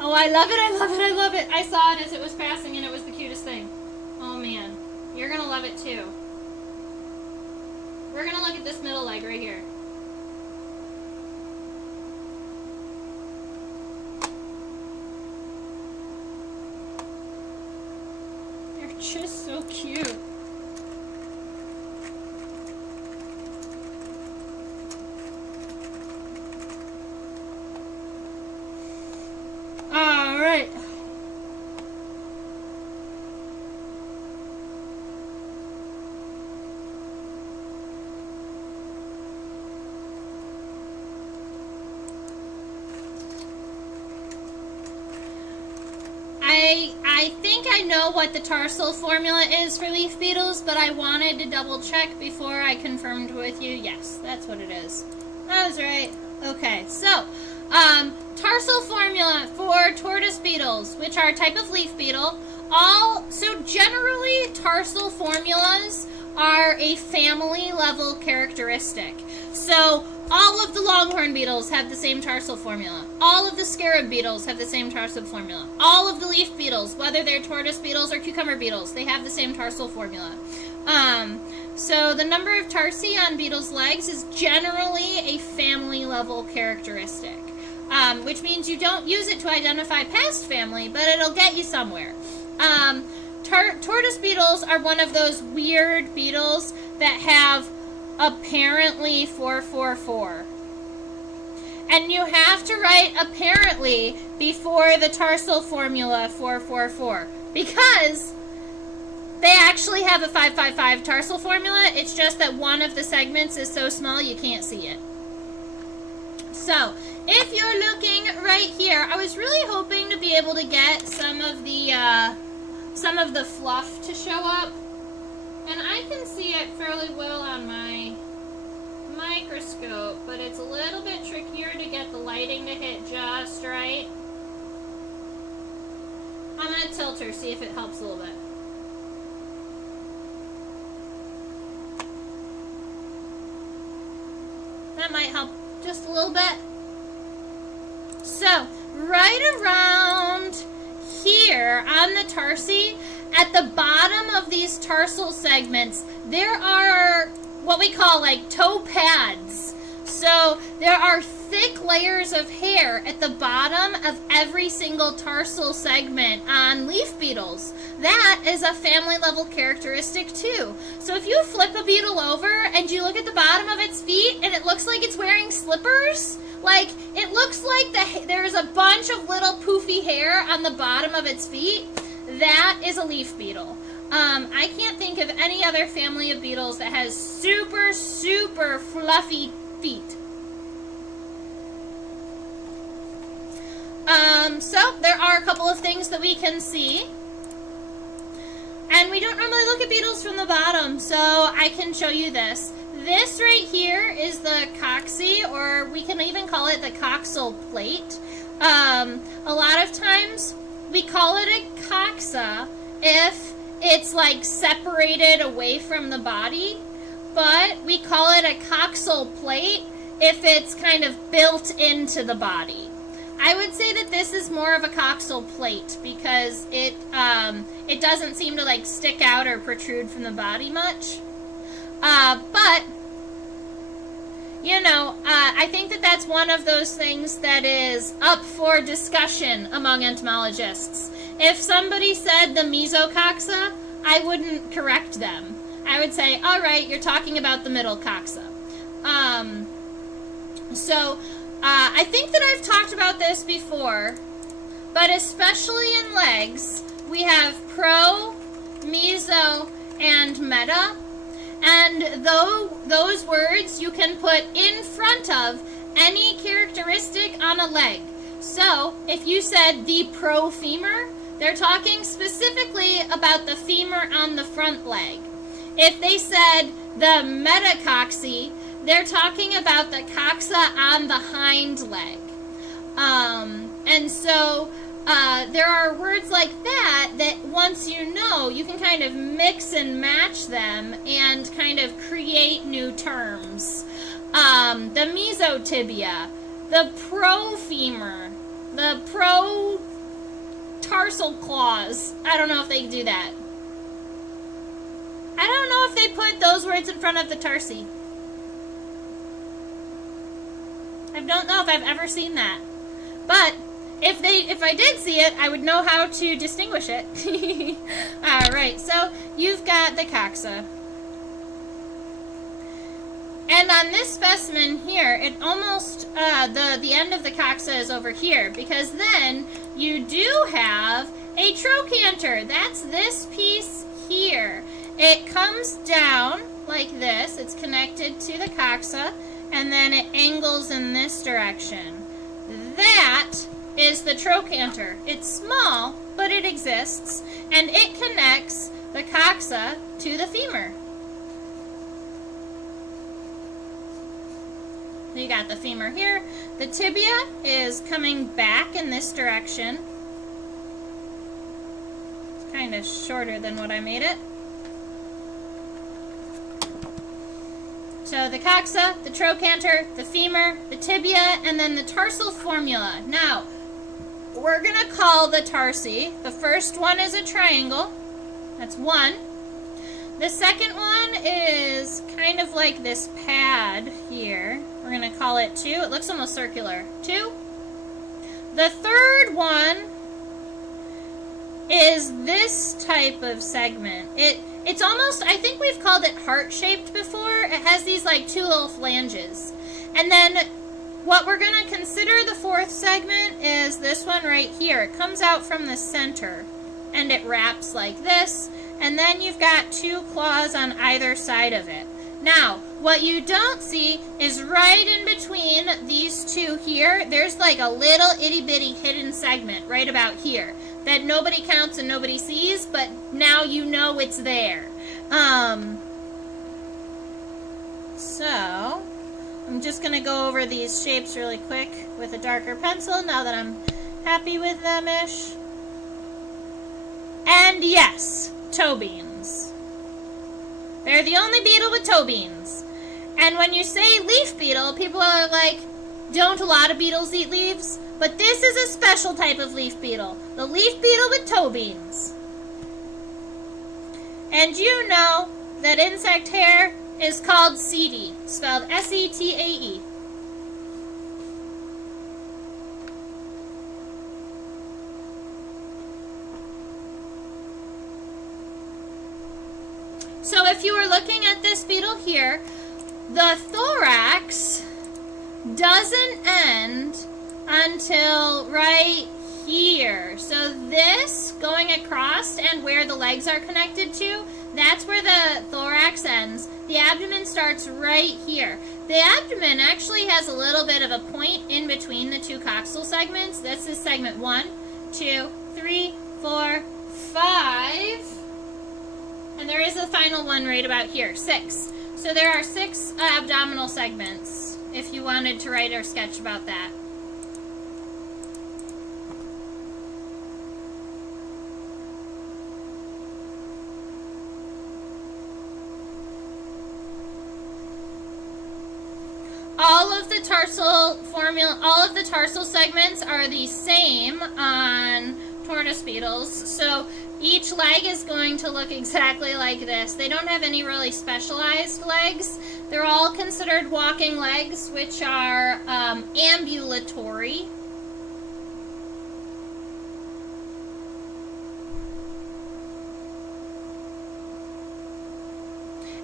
Oh, I love it, I love it, I love it. I saw it as it was passing and it was the cutest thing. Oh man, you're going to love it too. We're going to look at this middle leg right here. They're just so cute. I think I know what the tarsal formula is for leaf beetles, but I wanted to double check before I confirmed with you. Yes, that's what it is. I was right. Okay, so tarsal formula for tortoise beetles, which are a type of leaf beetle. So generally, tarsal formulas are a family level characteristic. So all of the longhorn beetles have the same tarsal formula. All of the scarab beetles have the same tarsal formula. All of the leaf beetles, whether they're tortoise beetles or cucumber beetles, they have the same tarsal formula. So the number of tarsi on beetles' legs is generally a family level characteristic, which means you don't use it to identify past family, but it'll get you somewhere. Tortoise beetles are one of those weird beetles that have apparently 444. And you have to write apparently before the tarsal formula 444 because they actually have a 555 tarsal formula. It's just that one of the segments is so small you can't see it. So, if you're looking right here, I was really hoping to be able to get some of the fluff to show up. And I can see it fairly well on my microscope, but it's a little bit trickier to get the lighting to hit just right. I'm going to tilt her, see if it helps a little bit. That might help just a little bit. So, right around here on the tarsi, at the bottom of these tarsal segments, there are what we call like toe pads. So there are thick layers of hair at the bottom of every single tarsal segment on leaf beetles. That is a family level characteristic too. So if you flip a beetle over and you look at the bottom of its feet and it looks like it's wearing slippers, like it looks like there's a bunch of little poofy hair on the bottom of its feet, that is a leaf beetle. I can't think of any other family of beetles that has super, super fluffy feet. So there are a couple of things that we can see. And we don't normally look at beetles from the bottom, so I can show you this. This right here is the coxae, or we can even call it the coxal plate. A lot of times we call it a coxa if it's like separated away from the body, but we call it a coxal plate if it's kind of built into the body. I would say that this is more of a coxal plate because it doesn't seem to like stick out or protrude from the body much. But you know, I think that that's one of those things that is up for discussion among entomologists. If somebody said the mesocoxa, I wouldn't correct them. I would say, all right, you're talking about the middle coxa. I think that I've talked about this before, but especially in legs, we have pro, meso, and meta. And those words you can put in front of any characteristic on a leg. So, if you said the profemur, they're talking specifically about the femur on the front leg. If they said the metacoxae, they're talking about the coxa on the hind leg. And so there are words like that once you know, you can kind of mix and match them and kind of create new terms. The mesotibia, the profemur, the protarsal claws. I don't know if they do that. I don't know if they put those words in front of the tarsi. I don't know if I've ever seen that. But if I did see it, I would know how to distinguish it. Alright, so you've got the coxa. And on this specimen here, it almost, the end of the coxa is over here, because then you do have a trochanter. That's this piece here. It comes down like this. It's connected to the coxa, and then it angles in this direction. That is the trochanter. It's small, but but it exists, and it connects the coxa to the femur. You got the femur here. The tibia is coming back in this direction. It's kind of shorter than what I made it. So the coxa, the trochanter, the femur, the tibia, and then the tarsal formula. Now, we're going to call the tarsi. The first one is a triangle. That's 1. The second one is kind of like this pad here. We're going to call it 2. It looks almost circular. 2. The third one is this type of segment. It's almost, I think we've called it heart-shaped before. It has these like 2 little flanges. And then what we're going to consider the fourth segment is this one right here. It comes out from the center and it wraps like this. And then you've got 2 claws on either side of it. Now, what you don't see is right in between these 2 here, there's like a little itty-bitty hidden segment right about here that nobody counts and nobody sees, but now you know it's there. So, I'm just going to go over these shapes really quick with a darker pencil now that I'm happy with them-ish. And yes, toe beans. They're the only beetle with toe beans. And when you say leaf beetle, people are like, don't a lot of beetles eat leaves? But this is a special type of leaf beetle. The leaf beetle with toe beans. And you know that insect hair is called setae, spelled S-E-T-A-E. So if you were looking at this beetle here, the thorax doesn't end until right here. So this going across and where the legs are connected to, that's where the thorax ends. The abdomen starts right here. The abdomen actually has a little bit of a point in between the 2 coxal segments. This is segment 1, 2, 3, 4, 5. And there is a final one right about here, 6. So there are 6 abdominal segments, if you wanted to write or sketch about that. All of the tarsal segments are the same on tortoise beetles. So each leg is going to look exactly like this. They don't have any really specialized legs. They're all considered walking legs, which are ambulatory.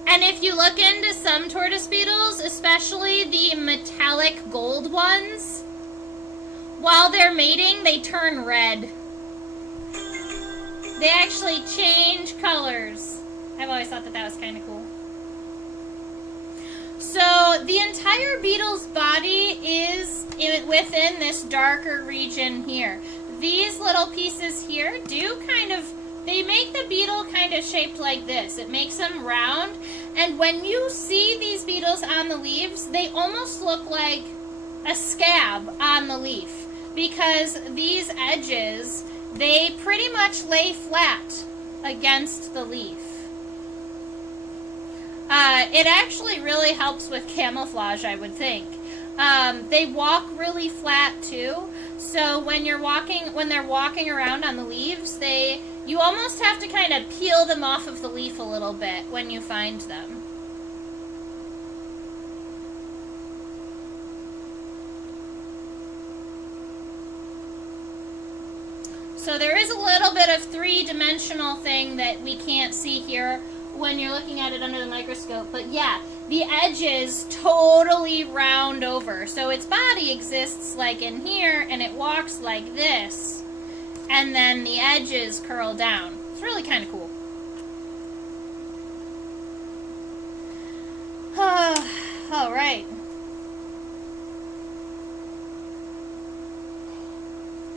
And if you look into some tortoise beetles, especially the metallic gold ones, while they're mating, they turn red. They actually change colors. I've always thought that was kind of cool. So the entire beetle's body is within this darker region here. These little pieces here they make the beetle kind of shaped like this. It makes them round. And when you see these beetles on the leaves, they almost look like a scab on the leaf. Because these edges, they pretty much lay flat against the leaf. It actually really helps with camouflage, I would think. They walk really flat too. So when they're walking around on the leaves, you almost have to kind of peel them off of the leaf a little bit when you find them. So there is a little bit of three-dimensional thing that we can't see here when you're looking at it under the microscope. But yeah, the edges totally round over. So its body exists like in here, and it walks like this. And then the edges curl down. It's really kind of cool. All right.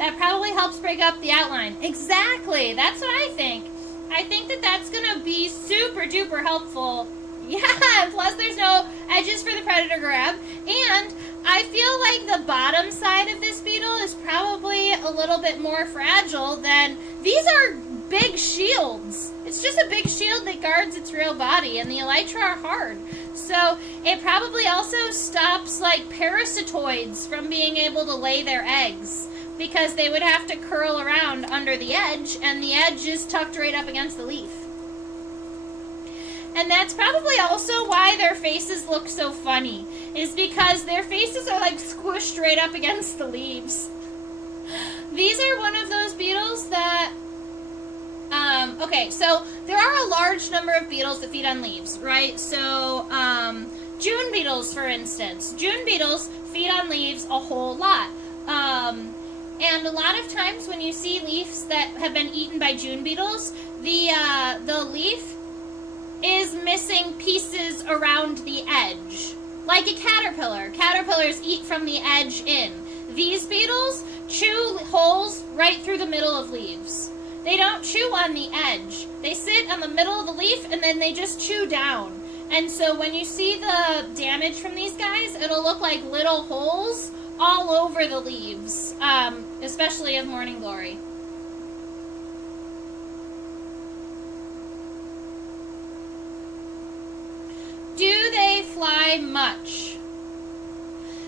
That probably helps break up the outline. Exactly. That's what I think. I think that that's going to be super duper helpful. Yeah, and plus there's no edges for the predator grab. And I feel like the bottom side of this beetle is probably a little bit more fragile than... These are big shields. It's just a big shield that guards its real body, and the elytra are hard. So it probably also stops like parasitoids from being able to lay their eggs, because they would have to curl around under the edge, and the edge is tucked right up against the leaf. And that's probably also why their faces look so funny, is because their faces are like squished right up against the leaves. These are one of those beetles that, okay, so there are a large number of beetles that feed on leaves, right? So, June beetles, for instance. June beetles feed on leaves a whole lot. And a lot of times when you see leaves that have been eaten by June beetles, the leaf is missing pieces around the edge. Like a caterpillar. Caterpillars eat from the edge in. These beetles chew holes right through the middle of leaves. They don't chew on the edge. They sit on the middle of the leaf and then they just chew down. And so when you see the damage from these guys, it'll look like little holes all over the leaves, especially of Morning Glory. Do they fly much?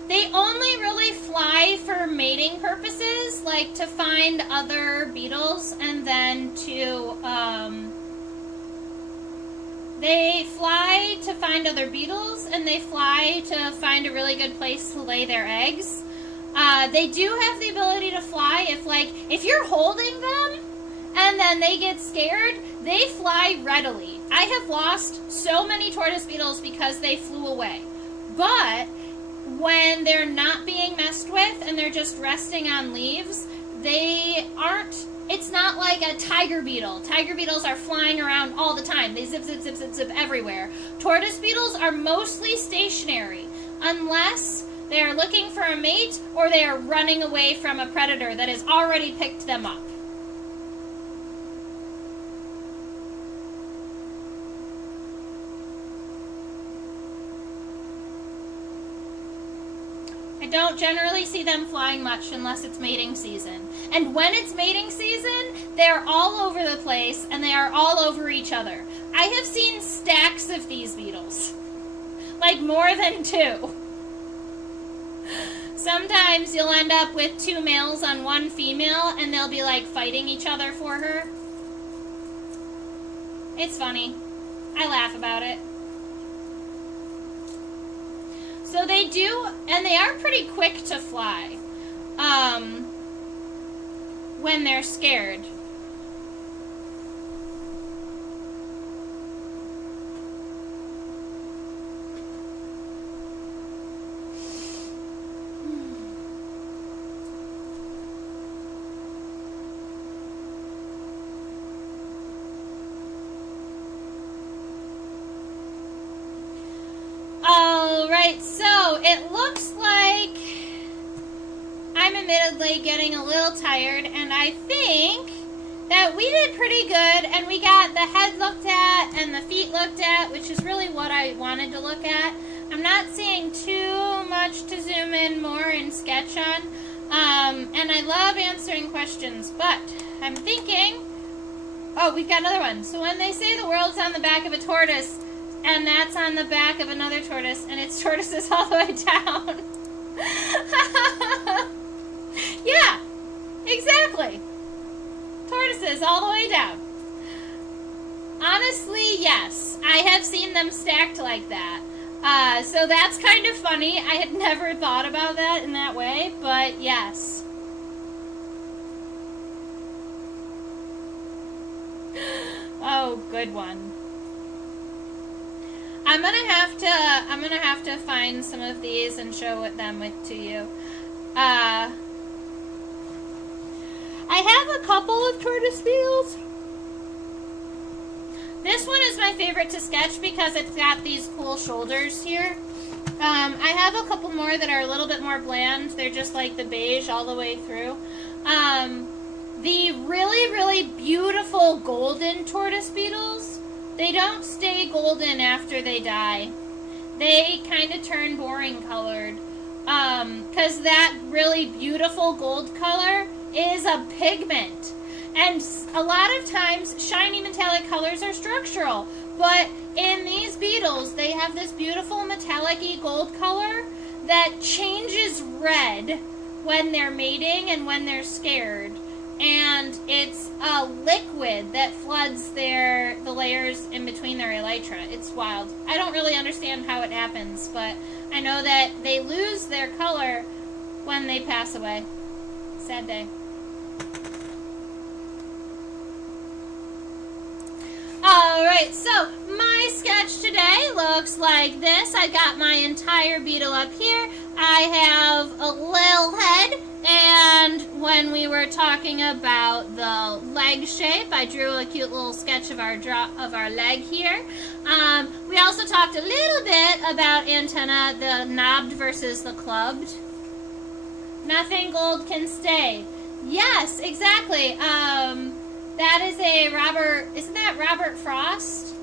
They only really fly for mating purposes, like to find other beetles, and then to, they fly to find other beetles, and they fly to find a really good place to lay their eggs. They do have the ability to fly if you're holding them, and then they get scared, they fly readily. I have lost so many tortoise beetles because they flew away. But when they're not being messed with and they're just resting on leaves, it's not like a tiger beetle. Tiger beetles are flying around all the time. They zip, zip, zip, zip, zip everywhere. Tortoise beetles are mostly stationary, unless they are looking for a mate or they are running away from a predator that has already picked them up. I don't generally see them flying much unless it's mating season. And when it's mating season, they're all over the place and they are all over each other. I have seen stacks of these beetles. Like more than 2. Sometimes you'll end up with 2 males on 1 female and they'll be like fighting each other for her. It's funny. I laugh about it. So they do, and they are pretty quick to fly when they're scared. So it looks like I'm admittedly getting a little tired, and I think that we did pretty good, and we got the head looked at and the feet looked at, which is really what I wanted to look at. I'm not seeing too much to zoom in more and sketch on, and I love answering questions, but I'm thinking, oh, we've got another one. So when they say the world's on the back of a tortoise, and that's on the back of another tortoise, and it's tortoises all the way down. Yeah, exactly. Tortoises all the way down. Honestly, yes. I have seen them stacked like that. So that's kind of funny. I had never thought about that in that way, but yes. Oh, good one. I'm gonna have to find some of these and show them to you. I have a couple of tortoise beetles. This one is my favorite to sketch because it's got these cool shoulders here. I have a couple more that are a little bit more bland. They're just like the beige all the way through. The really, really beautiful golden tortoise beetles, they don't stay golden after they die. They kind of turn boring colored. Because that really beautiful gold color is a pigment. And a lot of times, shiny metallic colors are structural. But in these beetles, they have this beautiful metallic-y gold color that changes red when they're mating and when they're scared. And it's a liquid that floods the layers in between their elytra. It's wild. I don't really understand how it happens, but I know that they lose their color when they pass away. Sad day. Alright, so my sketch today looks like this. I got my entire beetle up here. I have a little head, and when we were talking about the leg shape, I drew a cute little sketch of our leg here. We also talked a little bit about antenna, the knobbed versus the clubbed. Nothing gold can stay. Yes, exactly. That is a Robert, isn't that Robert Frost?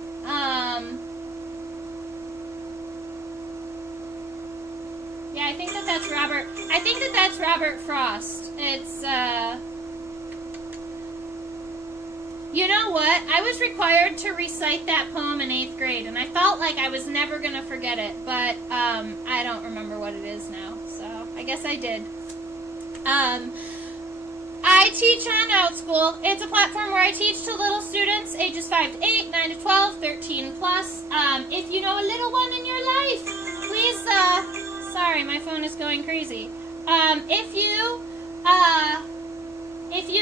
Yeah, I think that's Robert Frost. It's, you know what? I was required to recite that poem in 8th grade, and I felt like I was never going to forget it, but, I don't remember what it is now, so I guess I did. I teach on OutSchool. It's a platform where I teach to little students ages 5 to 8, 9 to 12, 13 plus. If you know a little one in your life, please, sorry, my phone is going crazy. If you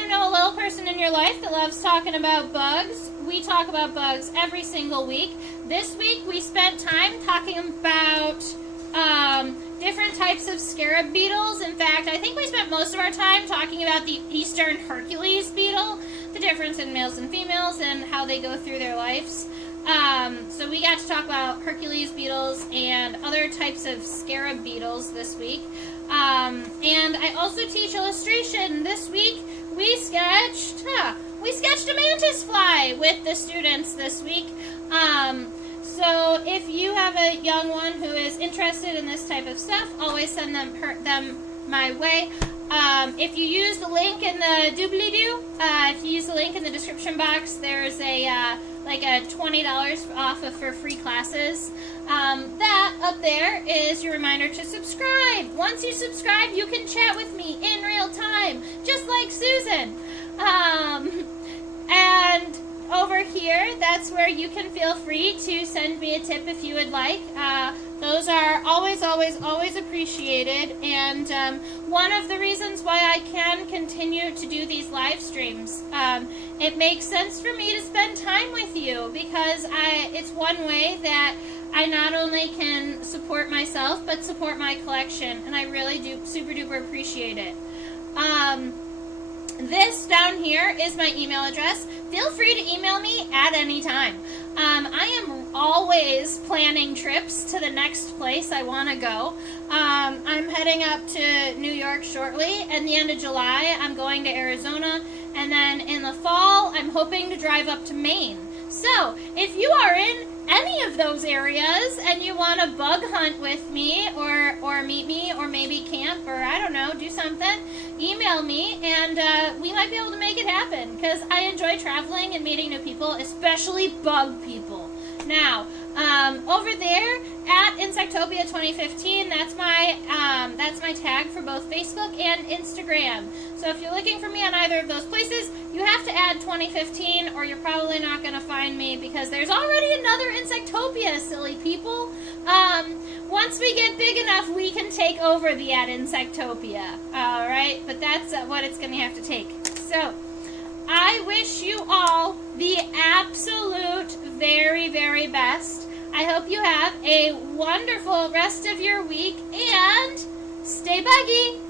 know a little person in your life that loves talking about bugs, we talk about bugs every single week. This week we spent time talking about different types of scarab beetles. In fact, I think we spent most of our time talking about the eastern Hercules beetle, the difference in males and females and how they go through their lives. So we got to talk about Hercules beetles and other types of scarab beetles this week. And I also teach illustration. This week we sketched a mantis fly with the students this week. So if you have a young one who is interested in this type of stuff, always send them my way. If you use the link in the doobly-doo, if you use the link in the description box, there's a like a $20 off for free classes. That up there is your reminder to subscribe. Once you subscribe, you can chat with me in real time, just like Susan. And over here, that's where you can feel free to send me a tip if you would like. Those are always, always, always appreciated. And one of the reasons why I can continue to do these live streams, it makes sense for me to spend time with you because it's one way that I not only can support myself, but support my collection. And I really do super duper appreciate it. This down here is my email address. Feel free to email me at any time. I am always planning trips to the next place I want to go. I'm heading up to New York shortly. At the end of July, I'm going to Arizona. And then in the fall, I'm hoping to drive up to Maine. So, if you are in any of those areas and you want to bug hunt with me or meet me or maybe camp or I don't know, do something, email me and we might be able to make it happen because I enjoy traveling and meeting new people, especially bug people. Now, over there at Insectopia 2015, that's my tag for both Facebook and Instagram. So if you're looking for me on either of those places, you have to add 2015 or you're probably not going to find me because there's already another Insectopia, silly people. Once we get big enough, we can take over the at Insectopia. Alright, but that's what it's going to have to take. So, I wish you all the absolute very, very best. I hope you have a wonderful rest of your week and stay buggy!